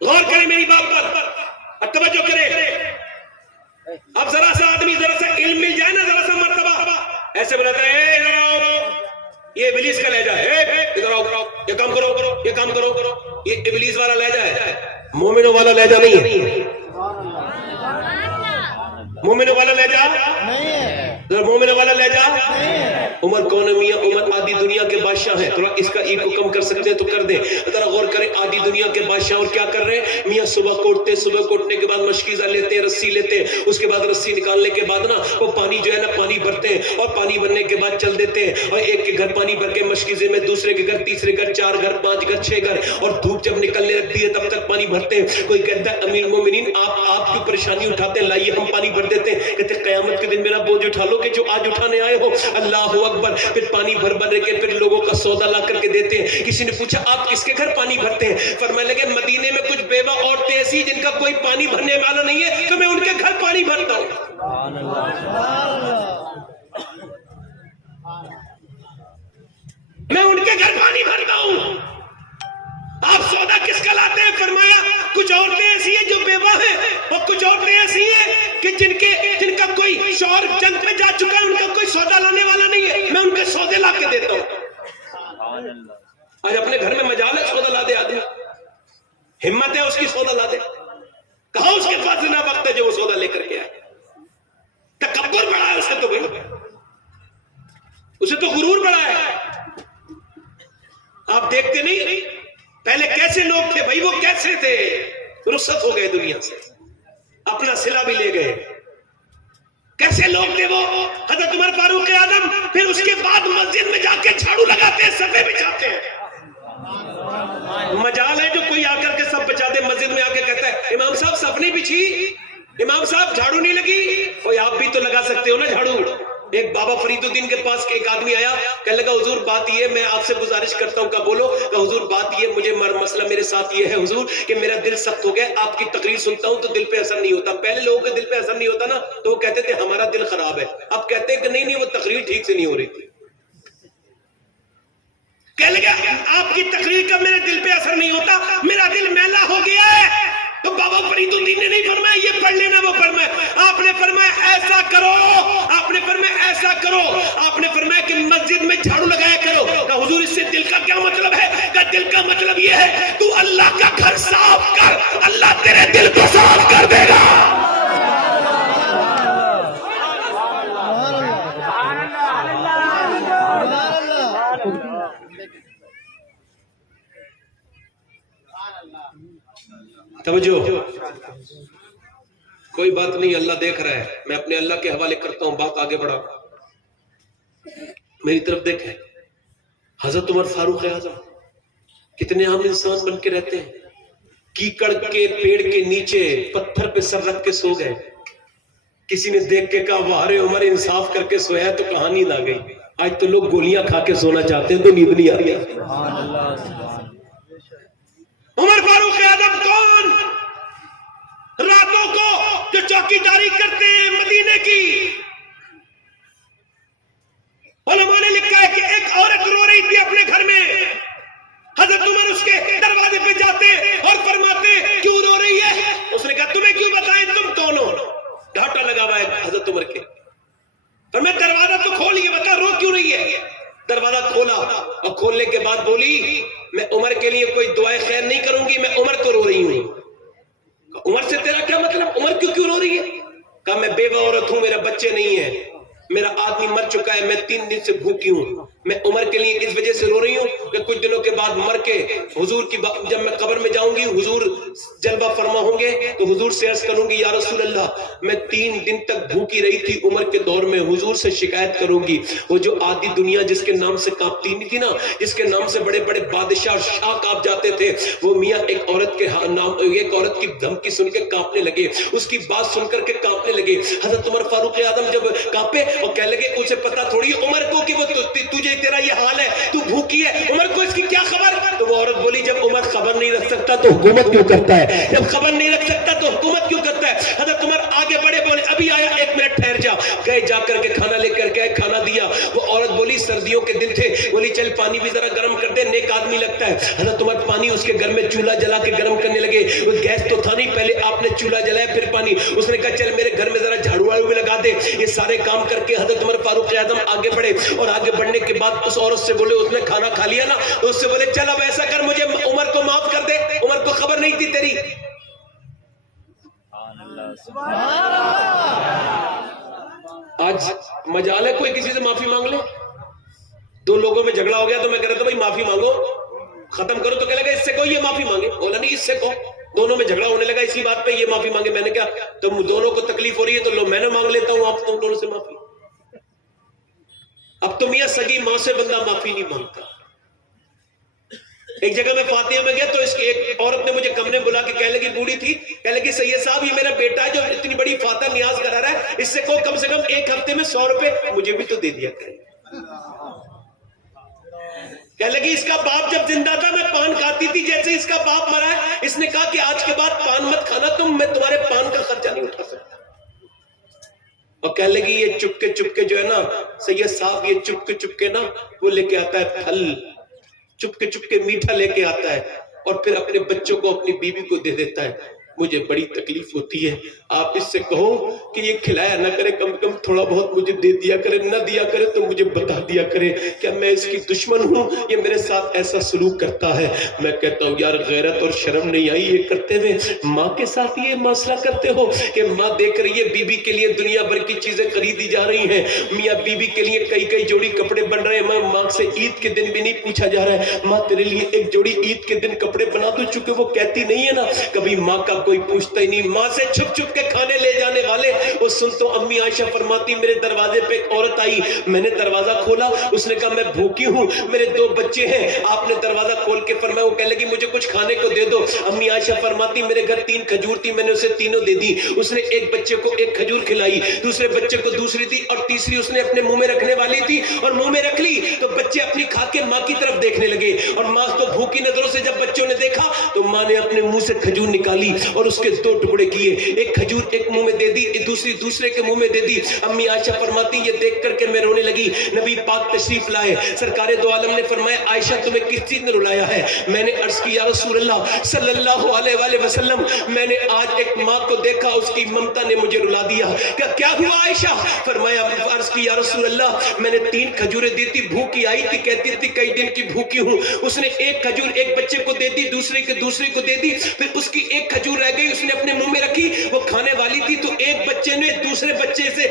غور کریں میری بات پر، توجہ کریں. اب ذرا سا آدمی ذرا سا علم مل جائے نا، ذرا سا مرتبہ ایسے بلاتا ہے ادھر آؤ، یہ ابلیس کا لہجہ ہے، ادھر آؤ، یہ کام کرو، یہ کام کرو. یہ ابلیس والا لہجہ ہے، مومنوں والا لہجہ نہیں ہے. مومنوں والا لہجہ نہیں ہے. مومنوں والا لہجہ. عمر کون ہے میاں؟ عمر آدھی دنیا کے بادشاہ ہیں. تھوڑا اس کا ایک حکم کر سکتے ہیں تو کر دیں. ذرا غور کریں. آدھی دنیا کے بادشاہ اور کیا کر رہے ہیں میاں؟ صبح کوٹنے کے بعد مشکیزہ لیتے ہیں، رسی لیتے ہیں. اس کے بعد رسی نکالنے کے بعد نا وہ پانی جو ہے نا پانی بھرتے ہیں، اور پانی بھرنے کے بعد چل دیتے ہیں. اور ایک کے گھر پانی بھر کے مشکیزے میں، دوسرے کے گھر، تیسرے گھر، 4 گھر، 5 گھر، 6 گھر. اور دھوپ جب نکلنے لگتی ہے تب تک پانی بھرتے ہیں. کوئی کہتا ہے امیر المومنین آپ کی پریشانی اٹھاتے ہیں، لائیے ہم پانی بھر دیتے ہیں. کہتے قیامت کے دن میرا بوجھ اٹھا لو کہ جو آج اٹھانے آئے ہو. اللہ اکبر. پھر پانی بھر کے پھر لوگوں کا سودا لا کر کے دیتے ہیں. کسی نے پوچھا آپ کس کے گھر پانی بھرتے ہیں؟ فرمانے لگے مدینے میں کچھ بیوہ عورتیں ایسی جن کا کوئی پانی بھرنے والا نہیں ہے تو میں ان کے گھر پانی بھرتا ہوں. میں ان کے گھر پانی بھرتا ہوں. آپ سودا کس کا لاتے ہیں؟ فرمایا کچھ عورتیں ایسی ہیں جو بیوہ ہیں، اور کچھ عورتیں ایسی ہیں کہ جن کا کوئی شوہر جنگ میں جا چکا ہے، ان کا کوئی سودا لانے والا نہیں ہے، میں ان کے سودے لا کے دیتا ہوں. آج اپنے گھر میں مجال ہے سودا لا دے آدمی، ہمت ہے اس کی سودا لا دے. کہاں اس کے پاس اتنا وقت ہے جو وہ سودا لے کر کے آئے؟ تکبر بڑا ہے اسے تو بھائی، اسے تو غرور بڑا ہے. آپ دیکھتے نہیں پہلے کیسے لوگ تھے بھائی؟ وہ کیسے تھے؟ رخصت ہو گئے دنیا سے، اپنا صلہ بھی لے گئے. کیسے لوگ تھے وہ؟ حضرت عمر فاروق اعظم پھر اس کے بعد مسجد میں جا کے جھاڑو لگاتے ہیں، صفے بچھاتے ہیں. مجال ہے جو کوئی آ کر کے سب بچا دے. مسجد میں آ کے کہتا ہے امام صاحب صف نہیں بچھی، امام صاحب جھاڑو نہیں لگی. اور آپ بھی تو لگا سکتے ہو نا جھاڑو. ایک بابا فرید الدین کے پاس ایک آدمی آیا، کہنے لگا حضور بات یہ، میں آپ سے گزارش کرتا ہوں. کہا بولو. کہ حضور بات یہ، مجھے مسئلہ میرے ساتھ یہ ہے حضور کہ میرا دل سخت ہو گیا، آپ کی تقریر سنتا ہوں تو دل پہ اثر نہیں ہوتا. پہلے لوگوں کے دل پہ اثر نہیں ہوتا نا تو وہ کہتے تھے ہمارا دل خراب ہے. اب کہتے ہیں کہ نہیں وہ تقریر ٹھیک سے نہیں ہو رہی تھی. کہنے لگا آپ کی تقریر کا میرے دل پہ اثر نہیں ہوتا، میرا دل میلا ہو گیا ہے. تو بابا فرید الدین نے نہیں فرمایا یہ پڑھ لینا وہ پڑھنا، آپ نے فرمایا ایسا کرو، آپ نے فرمایا ایسا کرو، آپ نے فرمایا کہ مسجد میں جھاڑو لگایا کرو. کہ حضور اس سے دل کا کیا مطلب ہے؟ کہ دل کا مطلب یہ ہے تو اللہ کا گھر صاف کر، اللہ تیرے دل کو صاف کر دے گا. توجہ، کوئی بات نہیں، اللہ دیکھ رہا ہے. میں اپنے اللہ کے حوالے کرتا ہوں، بات آگے بڑھا. میری طرف دیکھیں. حضرت عمر فاروق اعظم کتنے عام انسان بن کے رہتے ہیں. کیکڑ کے پیڑ کے نیچے پتھر پہ سر رکھ کے سو گئے. کسی نے دیکھ کے کہا واہ رے عمر انصاف کر کے سویا تو کہاں نیند آ گئی. آج تو لوگ گولیاں کھا کے سونا چاہتے ہیں تو نیند نہیں آ رہی. عمر فاروق اعظم کون؟ راتوں کو جو چوکی داری کرتے ہیں مدینے کی. علماء نے لکھا ہے کہ ایک عورت رو رہی تھی اپنے گھر میں. حضرت عمر اس کے دروازے پہ جاتے بتائیں تم کون ہو؟ گھاٹا لگا ہوا ہے حضرت عمر کے. پر میں دروازہ تو کھول، یہ بتا رو کیوں رہی ہے؟ دروازہ کھولا اور کھولنے کے بعد بولی میں عمر کے لیے کوئی دعائے خیر نہیں کروں گی، میں عمر کو رو رہی ہوں. عمر سے تیرا کیا مطلب؟ عمر کیوں رو رہی ہے؟ کہا میں بیوہ عورت ہوں، میرا بچے نہیں ہیں، میرا آدمی مر چکا ہے، میں 3 دن سے بھوکی ہوں. میں عمر کے لیے اس وجہ سے رو رہی ہوں کہ کچھ دنوں کے بعد مر کے حضور کی جب میں قبر میں جاؤں گی، حضور جلوہ فرما ہوں گے تو حضور سے عرض کروں گی یا رسول اللہ میں 3 دن تک بھوکی رہی تھی عمر کے دور میں، حضور سے شکایت کروں گی. وہ جو آدھی دنیا جس کے نام سے کانپتی نہیں تھی نا، جس کے نام سے بڑے بڑے بادشاہ اور شاہ کانپ جاتے تھے، وہ میاں ایک عورت کی دھمکی سن کے کانپنے لگے، اس کی بات سن کر کے کانپنے لگے. حضرت عمر فاروق اعظم جب کانپے اور کہنے لگے اسے پتا تھوڑی عمر کو کہ وہ تجھے تیرا یہ حال ہے، تو بھوکی ہے، عمر کو اس کی کیا خبر؟ تو وہ عورت بولی جب عمر خبر نہیں رکھ سکتا تو حکومت کیوں کرتا ہے؟ جب خبر نہیں رکھ سکتا تو حکومت کیوں کرتا ہے؟ حضرت عمر آگے بڑھے، بولے ابھی آیا، 1 منٹ ٹھہر جا. گئے، جا کر کے کھانا لے کر گئے، کھانا دیا. وہ عورت بولی سردیوں کے دن تھے، بولی چل پانی بھی ذرا گرم کر دے، نیک آدمی لگتا ہے. حضرت عمر پانی اس کے گھر میں چولہا جلا کے گرم کرنے لگے. وہ گیس تو تھا نہیں، پہلے آپ نے چولہا جلایا پھر پانی. اس نے کہا چل میرے گھر میں ذرا جھاڑو واڑو بھی لگا دے. یہ سارے کام کر کے حضرت عمر فاروق اعظم آگے بڑھے اور آگے بڑھنے کے بعد اس عورت سے بولے، اس نے کھانا کھا لیا نا، تو اس سے بولے چل اب ایسا کر مجھے عمر کو معاف کر دے، عمر کو خبر نہیں تھی تیری. آج مجال ہے کوئی کسی سے معافی مانگ لے؟ 2 لوگوں میں جھگڑا ہو گیا تو میں کہہ رہا تھا بھائی معافی مانگو، ختم کرو، تو کہہ لگا اس سے کہو یہ معافی مانگے. بولا نہیں اس سے کہو. دونوں میں جھگڑا ہونے لگا اسی بات پہ، یہ معافی مانگے. میں نے کہا تم دونوں کو تکلیف ہو رہی ہے تو لو میں نے مانگ لیتا ہوں آپ دونوں سے معافی. اب تو میاں سگی ماں سے بندہ معافی نہیں مانگتا. ایک جگہ میں فاتحہ میں گیا تو اس کی ایک عورت نے مجھے کمرے بلا کے کہنے لگی، بوڑھی تھی، کہنے لگی سید صاحب یہ میرا بیٹا ہے جو اتنی بڑی فاتحہ نیاز کرا رہا ہے، اس سے کہو کم سے کم 1 ہفتے میں 100 روپے مجھے بھی تو دے دیا کرے. کہنے لگی اس کا باپ جب زندہ تھا میں پان کھاتی تھی، جیسے اس کا باپ مرا ہے اس نے کہا کہ آج کے بعد پان مت کھانا تم، میں تمہارے پان کا خرچہ نہیں اٹھا سکتا. اور کہنے لگی یہ چپکے جو ہے نا سید صاحب، یہ چپکے نا وہ لے کے آتا ہے پھل، چپکے میٹھا لے کے آتا ہے اور پھر اپنے بچوں کو اپنی بیوی کو دے دیتا ہے. مجھے بڑی تکلیف ہوتی ہے. آپ اس سے کہو کہ یہ کھلایا نہ کرے، کم کم تھوڑا بہت مجھے دے دیا کرے، نہ دیا کرے تو مجھے بتا دیا کرے. کیا میں اس کی دشمن ہوں؟ یہ میرے ساتھ ایسا سلوک کرتا ہے. میں کہتا ہوں یار غیرت اور شرم نہیں آئی یہ کرتے ہوئے؟ ماں کے ساتھ یہ مسئلہ کرتے ہو کہ ماں دیکھ رہی ہے بیوی کے لیے دنیا بھر کی چیزیں خریدی جا رہی ہیں، میاں بیوی کے لیے کئی جوڑی کپڑے بن رہے ہیں. ماں سے عید کے دن بھی نہیں پوچھا جا رہا ہے ماں تیرے لیے ایک جوڑی عید کے دن کپڑے بنا دو، چونکہ وہ کہتی نہیں ہے نا. کبھی ماں کا کوئی پوچھتا ہی نہیں. ماں سے چھپ کے کھانے لے جانے والے. وہ سن تو امی عائشہ فرماتی میرے دروازے پہ ایک عورت آئی، میں نے دروازہ کھولا، اس نے کہا میں بھوکی ہوں، میرے 2 بچے ہیں. آپ نے دروازہ کھول کے فرمایا، وہ کہنے لگی مجھے کچھ کھانے کو دے دو. امی عائشہ فرماتی میرے گھر 3 کھجور تھی، میں نے اسے تینوں دے دی. اس نے ایک بچے کو 1 کھجور کھلائی، دوسرے بچے کو دوسری دی، اور تیسری اس نے اپنے منہ میں رکھنے والی تھی اور منہ میں رکھ لی. تو بچے اپنی کھا کے ماں کی طرف دیکھنے لگے اور ماں کو بھوکی نظروں سے جب بچوں نے دیکھا تو ماں نے اپنے منہ سے کھجور نکالی اور اس کے 2 ٹکڑے کیے. ایک کھجور ایک منہ میں دے دی، دوسرے کے منہ میں دے دی. امی عائشہ فرماتی یہ دیکھ کر کے میں رونے لگی. نبی پاک تشریف لائے، سرکار دو عالم نے فرمایا عائشہ تمہیں کس چیز نے رلایا ہے؟ میں نے عرض کی یا رسول اللہ صلی اللہ علیہ وآلہ وسلم میں نے آج ایک ماں کو دیکھا، اس کی ممتا نے مجھے رلا دیا. کیا ہوا عائشہ؟ فرمایا عرض کی یا رسول اللہ میں نے 3 کھجوریں دی تھی، بھوکی آئی تھی، کہتی تھی کئی دن کی بھوکی ہوں. اس نے 1 کھجور ایک بچے کو دے دی، دوسرے کو دے دی، پھر اس کی 1 کھجور رہ گئی، اس نے اپنے منہ میں رکھی، وہ کھانے والی تھی تو ایک بچے نے دوسرے بچے سے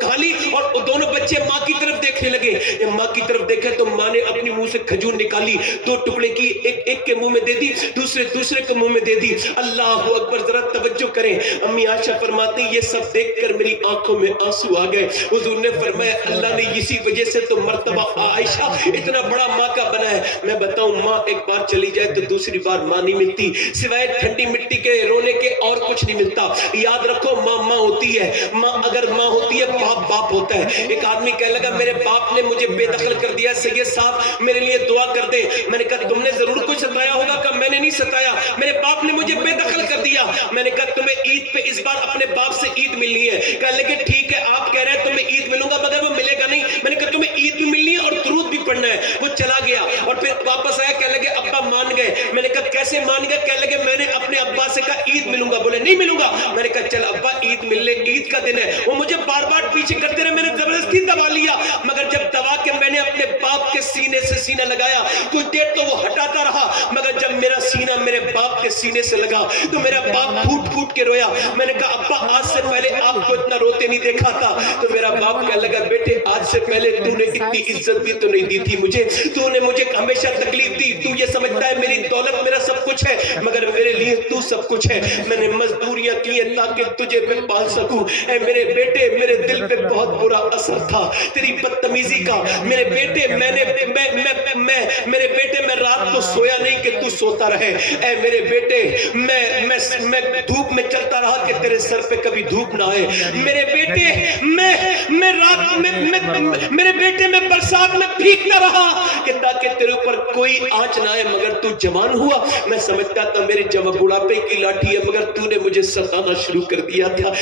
کھا لی اور دونوں بچے ماں کی طرف دیکھنے لگے. جب ماں کی طرف دیکھا تو ماں نے اپنے منہ سے کھجور نکالی، 2 ٹکڑے کی، ایک کے منہ میں دے دی، دوسرے کے منہ میں دے دی. اللہ اکبر، ذرا توجہ کریں. امی عائشہ فرماتی یہ سب دیکھ کر میری آنکھوں میں آنسو آ گئے. حضور نے فرمایا اللہ نے اسی وجہ سے تو مرتبہ عائشہ اتنا بڑا ماں کا بنا ہے. میں بتاؤں ماں ایک بار چلی جائے تو دوسری بار ماں نہیں ملتی، سوائے ٹھنڈی مٹی کے رونے کے اور کچھ نہیں ملتا. یاد رکھو ماں ہوتی ہے، ماں اگر ماں ہوتی ہے باپ ہوتا ہے. ایک آدمی کہنے لگا میرے باپ نے مجھے بے دخل کر دیا، سید صاحب میرے لیے دعا کر دیں. میں نے کہا تم نے ضرور کچھ ستایا ہوگا. کہ میں نے نہیں ستایا، میرے باپ نے مجھے بے دخل کر دیا. میں نے کہا تمہیں عید پہ اس بار اپنے باپ سے عید ملنی ہے. کہنے لگے ٹھیک ہے آپ کہہ رہے ہیں تمہیں عید ملوں گا مگر وہ ملے گا نہیں. میں نے کہا تمہیں عید بھی ملنی ہے اور درود بھی پڑھنا ہے. وہ چلا گیا اور پھر واپس آیا، کہنے لگے ابا مان گئے. میں نے کہا کیسے مان گئے؟ کہنے لگے میں نے اپنے ابا سے کہا عید ملوں گا. بولے نہیں ملوں گا. میں نے کہا چل ابا عید مل لے, عید کا دن ہے. وہ مجھے بار بار پیچھے کرتے رہے, میں نے زبردستی دبا لیا, مگر جب دبا کے میں نے اپنے باپ کے سینے سے سینہ لگایا کچھ دیر تو وہ ہٹاتا رہا, مگر جب میرا سینہ میرے باپ کے سینے سے لگا تو میرا باپ پھوٹ پھوٹ کے رویا. میں نے کہا ابا آج سے پہلے آپ کو اتنا روتے نہیں دیکھا تھا. تو میرا باپ کہنے لگا بیٹے آج سے پہلے تو نے اتنی عزت بھی تو نہیں دی تھی مجھے, تو نے مجھے ہمیشہ تکلیف دی. تو یہ سمجھتا ہے میری دولت میرا سب کچھ ہے, مگر میرے لیے تو سب کچھ ہے. میں نے مزدوریاں کی ہیں تاکہ تجھے میں پال سکوں. اے میرے بیٹے میرے دل پہ بہت برا اثر تھا تیری بدتمیزی کا. میرے بیٹے میرے بیٹے میں رات کو سویا نہیں کہ تو سوتا رہے. اے میرے بیٹے میں دھوپ میں چلتا رہا کہ تیرے سر پہ کبھی دھوپ نہ آئے. میرے بیٹے میں رات میرے بیٹے میں برسات میں بھیگتا رہا کہ تاکہ تیرے اوپر کوئی آنچ نہ آئے. مگر تو جوان ہوا, میں سمجھتا تھا میرے بڑھاپے کی لاٹھی ہے, مگر تو نے مجھے ستانا شروع کر دیا تھا.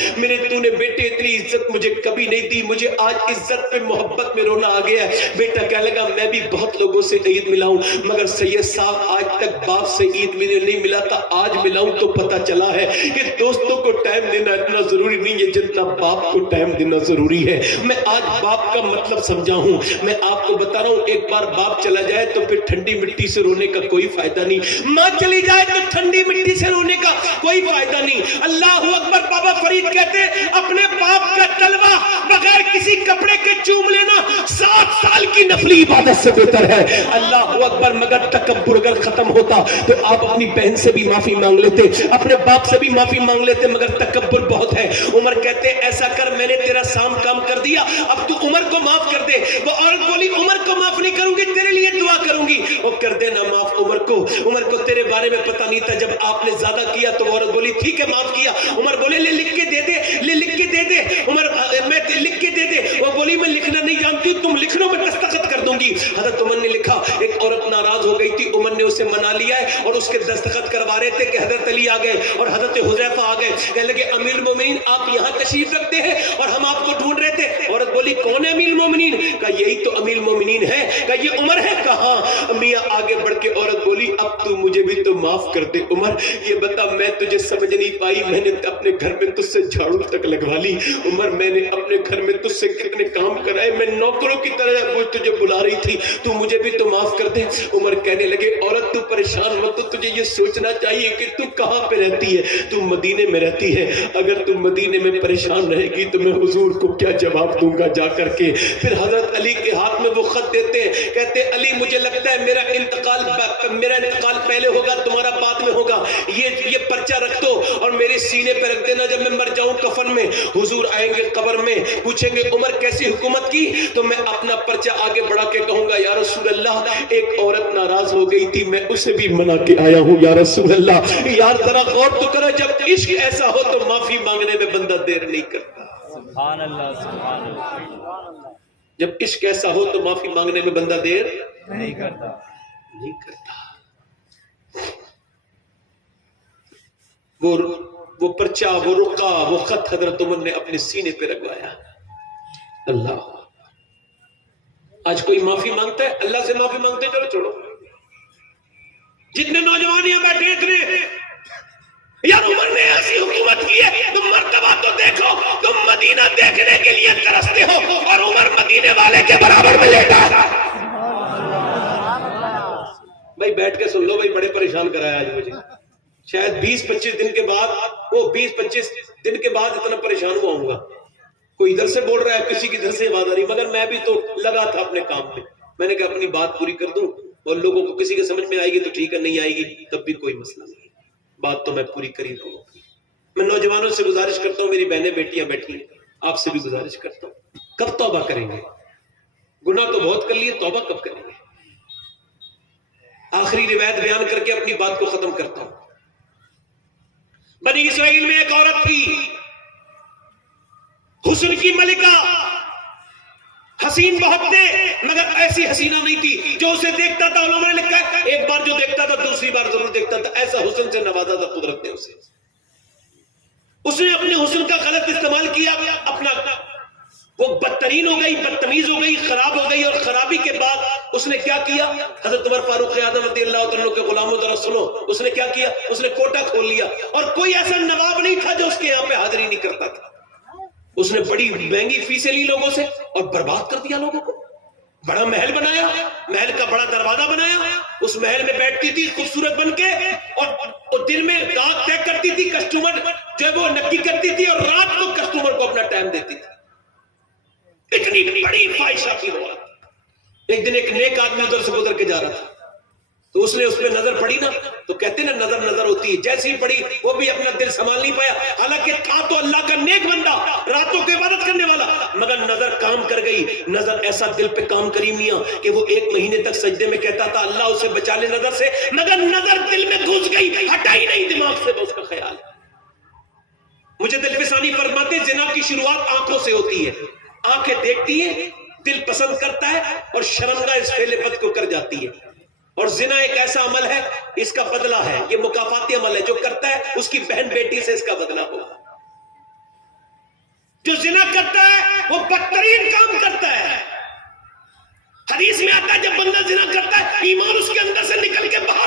تو نے بیٹے اتنی عزت مجھے کبھی نہیں دی. مجھے آج عزت پہ محبت میں رونا آ گیا. بیٹا کہنے لگا میں بھی بہت لوگوں سے عید ملا ہوں, مگر سید صاحب آج تک باپ سے عید نہیں ملا تھا. آج ملاؤں تو پتہ چلا ہے کہ دوستوں کو ٹائم دینا اتنا ضروری نہیں ہے جتنا باپ کو ٹائم دینا ضروری ہے. میں آج باپ کا مطلب سمجھا ہوں. میں آپ کو بتا رہا ہوں ایک بار باپ چلا جائے تو پھر ٹھنڈی مٹی سے رونے کا کوئی فائدہ نہیں. ماں چلی جائے تو ٹھنڈی مٹی سے رونے کا کوئی فائدہ نہیں. اللہ اکبر. بابا فرید کہتے اپنے باپ کا تلوہ بغیر کسی کپڑے کے چوم لینا 7 سال کی نفلی عبادت سے بہتر ہے. اللہ اکبر. مگر تکبر اگر ختم ہوتا تو آپ اپنی بہن سے بھی معافی مانگ لیتے, اپنے باپ سے بھی معافی مانگ لیتے, مگر تکبر بہت ہے. عمر کہتے ایسا کر میں نے تیرا سام کام کر دیا, اب تو عمر کو معاف کر دے. وہ عورت بولی عمر کو معاف نہیں کروں گی, تیرے لیے دعا کروں گی. وہ کر دینا معاف عمر کو. عمر کو تیرے بارے میں پتہ نہیں تھا, جب آپ نے زیادہ کیا تو عورت بولی ٹھیک ہے معاف کیا. عمر بولے لے لکھ کے دے دے, لے لکھ کے دے دے. عمر میں لکھ کے دے دے. وہ بولی میں لکھنا نہیں جانتی, تم لکھ لو میں دستخط کر دوں گی. حضرت عمر نے لکھا. ایک عورت ناراض ہو گئی تھی, عمر نے اسے منا لیا ہے اور اس کے دستخط کروا رہے تھے کہ حضرت علی آ گئے اور حضرت حذیفہ آ گئے. کہنے لگے امیر المومنین آپ یہاں تشریف رکھتے ہیں اور ہم آپ کو ڈھونڈ رہے تھے. عورت بولی کون ہے امیر المومنین؟ کہا یہی تو امیر المومنین ہے. کہا یہ عمر ہے. کہا میاں. آگے بڑھ کے عورت بولی اب تو مجھے بھی تو معاف کر دے عمر. یہ بتا میں تجھے سمجھ نہیں پائی, میں نے اپنے گھر میں تجھ سے جھاڑو تک لگوا لی. عمر میں نے اپنے گھر میں تجھ سے کتنے کام کرائے, میں نوکروں کی طرح وہ تجھے بلا رہی تھی, تو مجھے بھی تو معاف کر دے. عمر کہنے لگے عورت تو پریشان مت, تو تجھے یہ سوچنا چاہیے کہ تو کہاں پہ رہتی ہے. تو مدینے میں رہتی ہے. اگر تو مدینے میں پریشان رہے گی تو میں حضور کو کیا جواب دوں گا جا کر کے. پھر حضرت علی کے ہاتھ میں وہ خط دیتے ہیں, کہتے علی مجھے لگتا ہے میرا انتقال پہلے ہوگا, تمہارا بعد میں ہوگا. یہ پرچہ رکھ دو اور میرے سینے پہ رکھ دینا. جب میں مر جاؤں کفن میں, حضور آئیں گے قبر میں, پوچھیں گے عمر کیسی حکومت کی, تو میں اپنا پرچہ آگے بڑھا کے کہوں گا یا رسول اللہ ایک عورت ناراض ہو گئی تھی, میں اسے بھی منا کے آیا ہوں یا رسول اللہ. یار ذرا غور تو کرو, جب عشق ایسا ہو تو معافی مانگنے میں بندہ دیر نہیں کرتا. سبحان اللہ سبحان اللہ. جب عشق ایسا ہو تو معافی مانگنے میں بندہ دیر نہیں کرتا. وہ پرچہ, وہ رقعہ, وہ خط حضرت عمر نے اپنے سینے پہ رکھوایا. اللہ. آج کوئی معافی مانگتا ہے, اللہ سے معافی مانگتے ہیں, چلو چھوڑو. جتنے نوجوان یہاں بیٹھے اتنے یار عمر نے ایسی حکومت کی ہے, تم مرتبہ تو دیکھو, تم مدینہ دیکھنے کے لیے ترستے ہو اور عمر مدینے والے کے برابر میں لیٹا ہے. بھائی بیٹھ کے سن لو بھائی, بڑے پریشان کرایا آج مجھے. شاید 20-25 دن کے بعد, وہ 20-25 دن کے بعد اتنا پریشان ہوا ہوں گا. کوئی ادھر سے بول رہا ہے, کسی کی ادھر سے آواز آ رہی, مگر میں بھی تو لگا تھا اپنے کام پہ. میں نے کہا اپنی بات پوری کر دوں اور لوگوں کو کسی کے سمجھ میں آئے گی تو ٹھیک ہے, نہیں آئے گی تب بھی کوئی مسئلہ نہیں. بات تو میں پوری کر ہی رہا ہوں. میں نوجوانوں سے گزارش کرتا ہوں, میری بہنیں بیٹیاں بیٹھی ہیں, آپ سے بھی گزارش کرتا ہوں, کب توبہ کریں گے؟ گناہ تو بہت کر لیے, توبہ کب کریں گے؟ آخری روایت بیان کر کے اپنی بات کو ختم کرتا ہوں. بنی اسرائیل میں ایک عورت تھی, حسن کی ملکہ, حسین بہت تھے, مگر ایسی حسینہ نہیں تھی. جو اسے دیکھتا تھا, علماء نے لکھا ہے ایک بار جو دیکھتا تھا دوسری بار ضرور دیکھتا تھا. ایسا حسن سے نوازا تھا قدرت نے اسے. اس نے اپنے حسن کا غلط استعمال کیا, اپنا وہ بدترین ہو گئی، بدتمیز ہو گئی، خراب ہو گئی، اور خرابی کے بعد اس نے کیا کیا؟ حضرت عمر فاروق اعظم رضی اللہ عنہ کے غلاموں ذرا سنو، اس نے کیا کیا؟ اس نے کوٹا کھول لیا، اور کوئی ایسا نواب نہیں تھا جو اس کے یہاں پہ حاضری نہیں کرتا تھا۔ اس نے بڑی مہنگی فیسیں لی لوگوں سے اور برباد کر دیا لوگوں کو۔ بڑا محل بنایا، محل کا بڑا دروازہ بنایا، اس محل میں بیٹھتی تھی خوبصورت بن کے، اور دن میں رات طے کرتی تھی، کسٹمر جو ہے وہ نکی کرتی تھی، اور رات کو کسٹمر کو اپنا ٹائم دیتی تھی۔ اتنی بڑی فائشہ کی بات۔ ایک دن ایک نیک آدمی ادھر سے گزر کے جا رہا تھا، تو اس نے اس پہ نظر پڑی نا، تو کہتے ہیں نا نظر نظر ہوتی ہے، جیسی ہی پڑی وہ بھی اپنا دل سنبھال نہیں پایا، حالانکہ تھا تو اللہ کا نیک بندہ، راتوں کی عبادت کرنے والا، مگر نظر کام کر گئی۔ نظر ایسا دل پہ کام کری میاں کہ وہ 1 مہینے تک سجدے میں کہتا تھا اللہ اسے بچا لے نظر سے، مگر نظر دل میں گھس گئی، ہٹائی نہیں دماغ سے اس کا خیال۔ مجھے دل ثانی فرماتے زنا کی شروعات آنکھوں سے ہوتی ہے، آنکھیں دیکھتی ہیں، دل پسند کرتا ہے، اور شرمگاہ اس فعل بد کو کر جاتی ہے۔ اور زنا ایک ایسا عمل ہے، اس کا بدلہ ہے، یہ مکافاتی عمل ہے، جو کرتا ہے اس کی بہن بیٹی سے اس کا بدلہ ہوگا۔ جو زنا کرتا ہے وہ بدترین کام کرتا ہے۔ حدیث میں آتا ہے جب بندہ زنا کرتا ہے ایمان اس کے اندر سے نکل کے باہر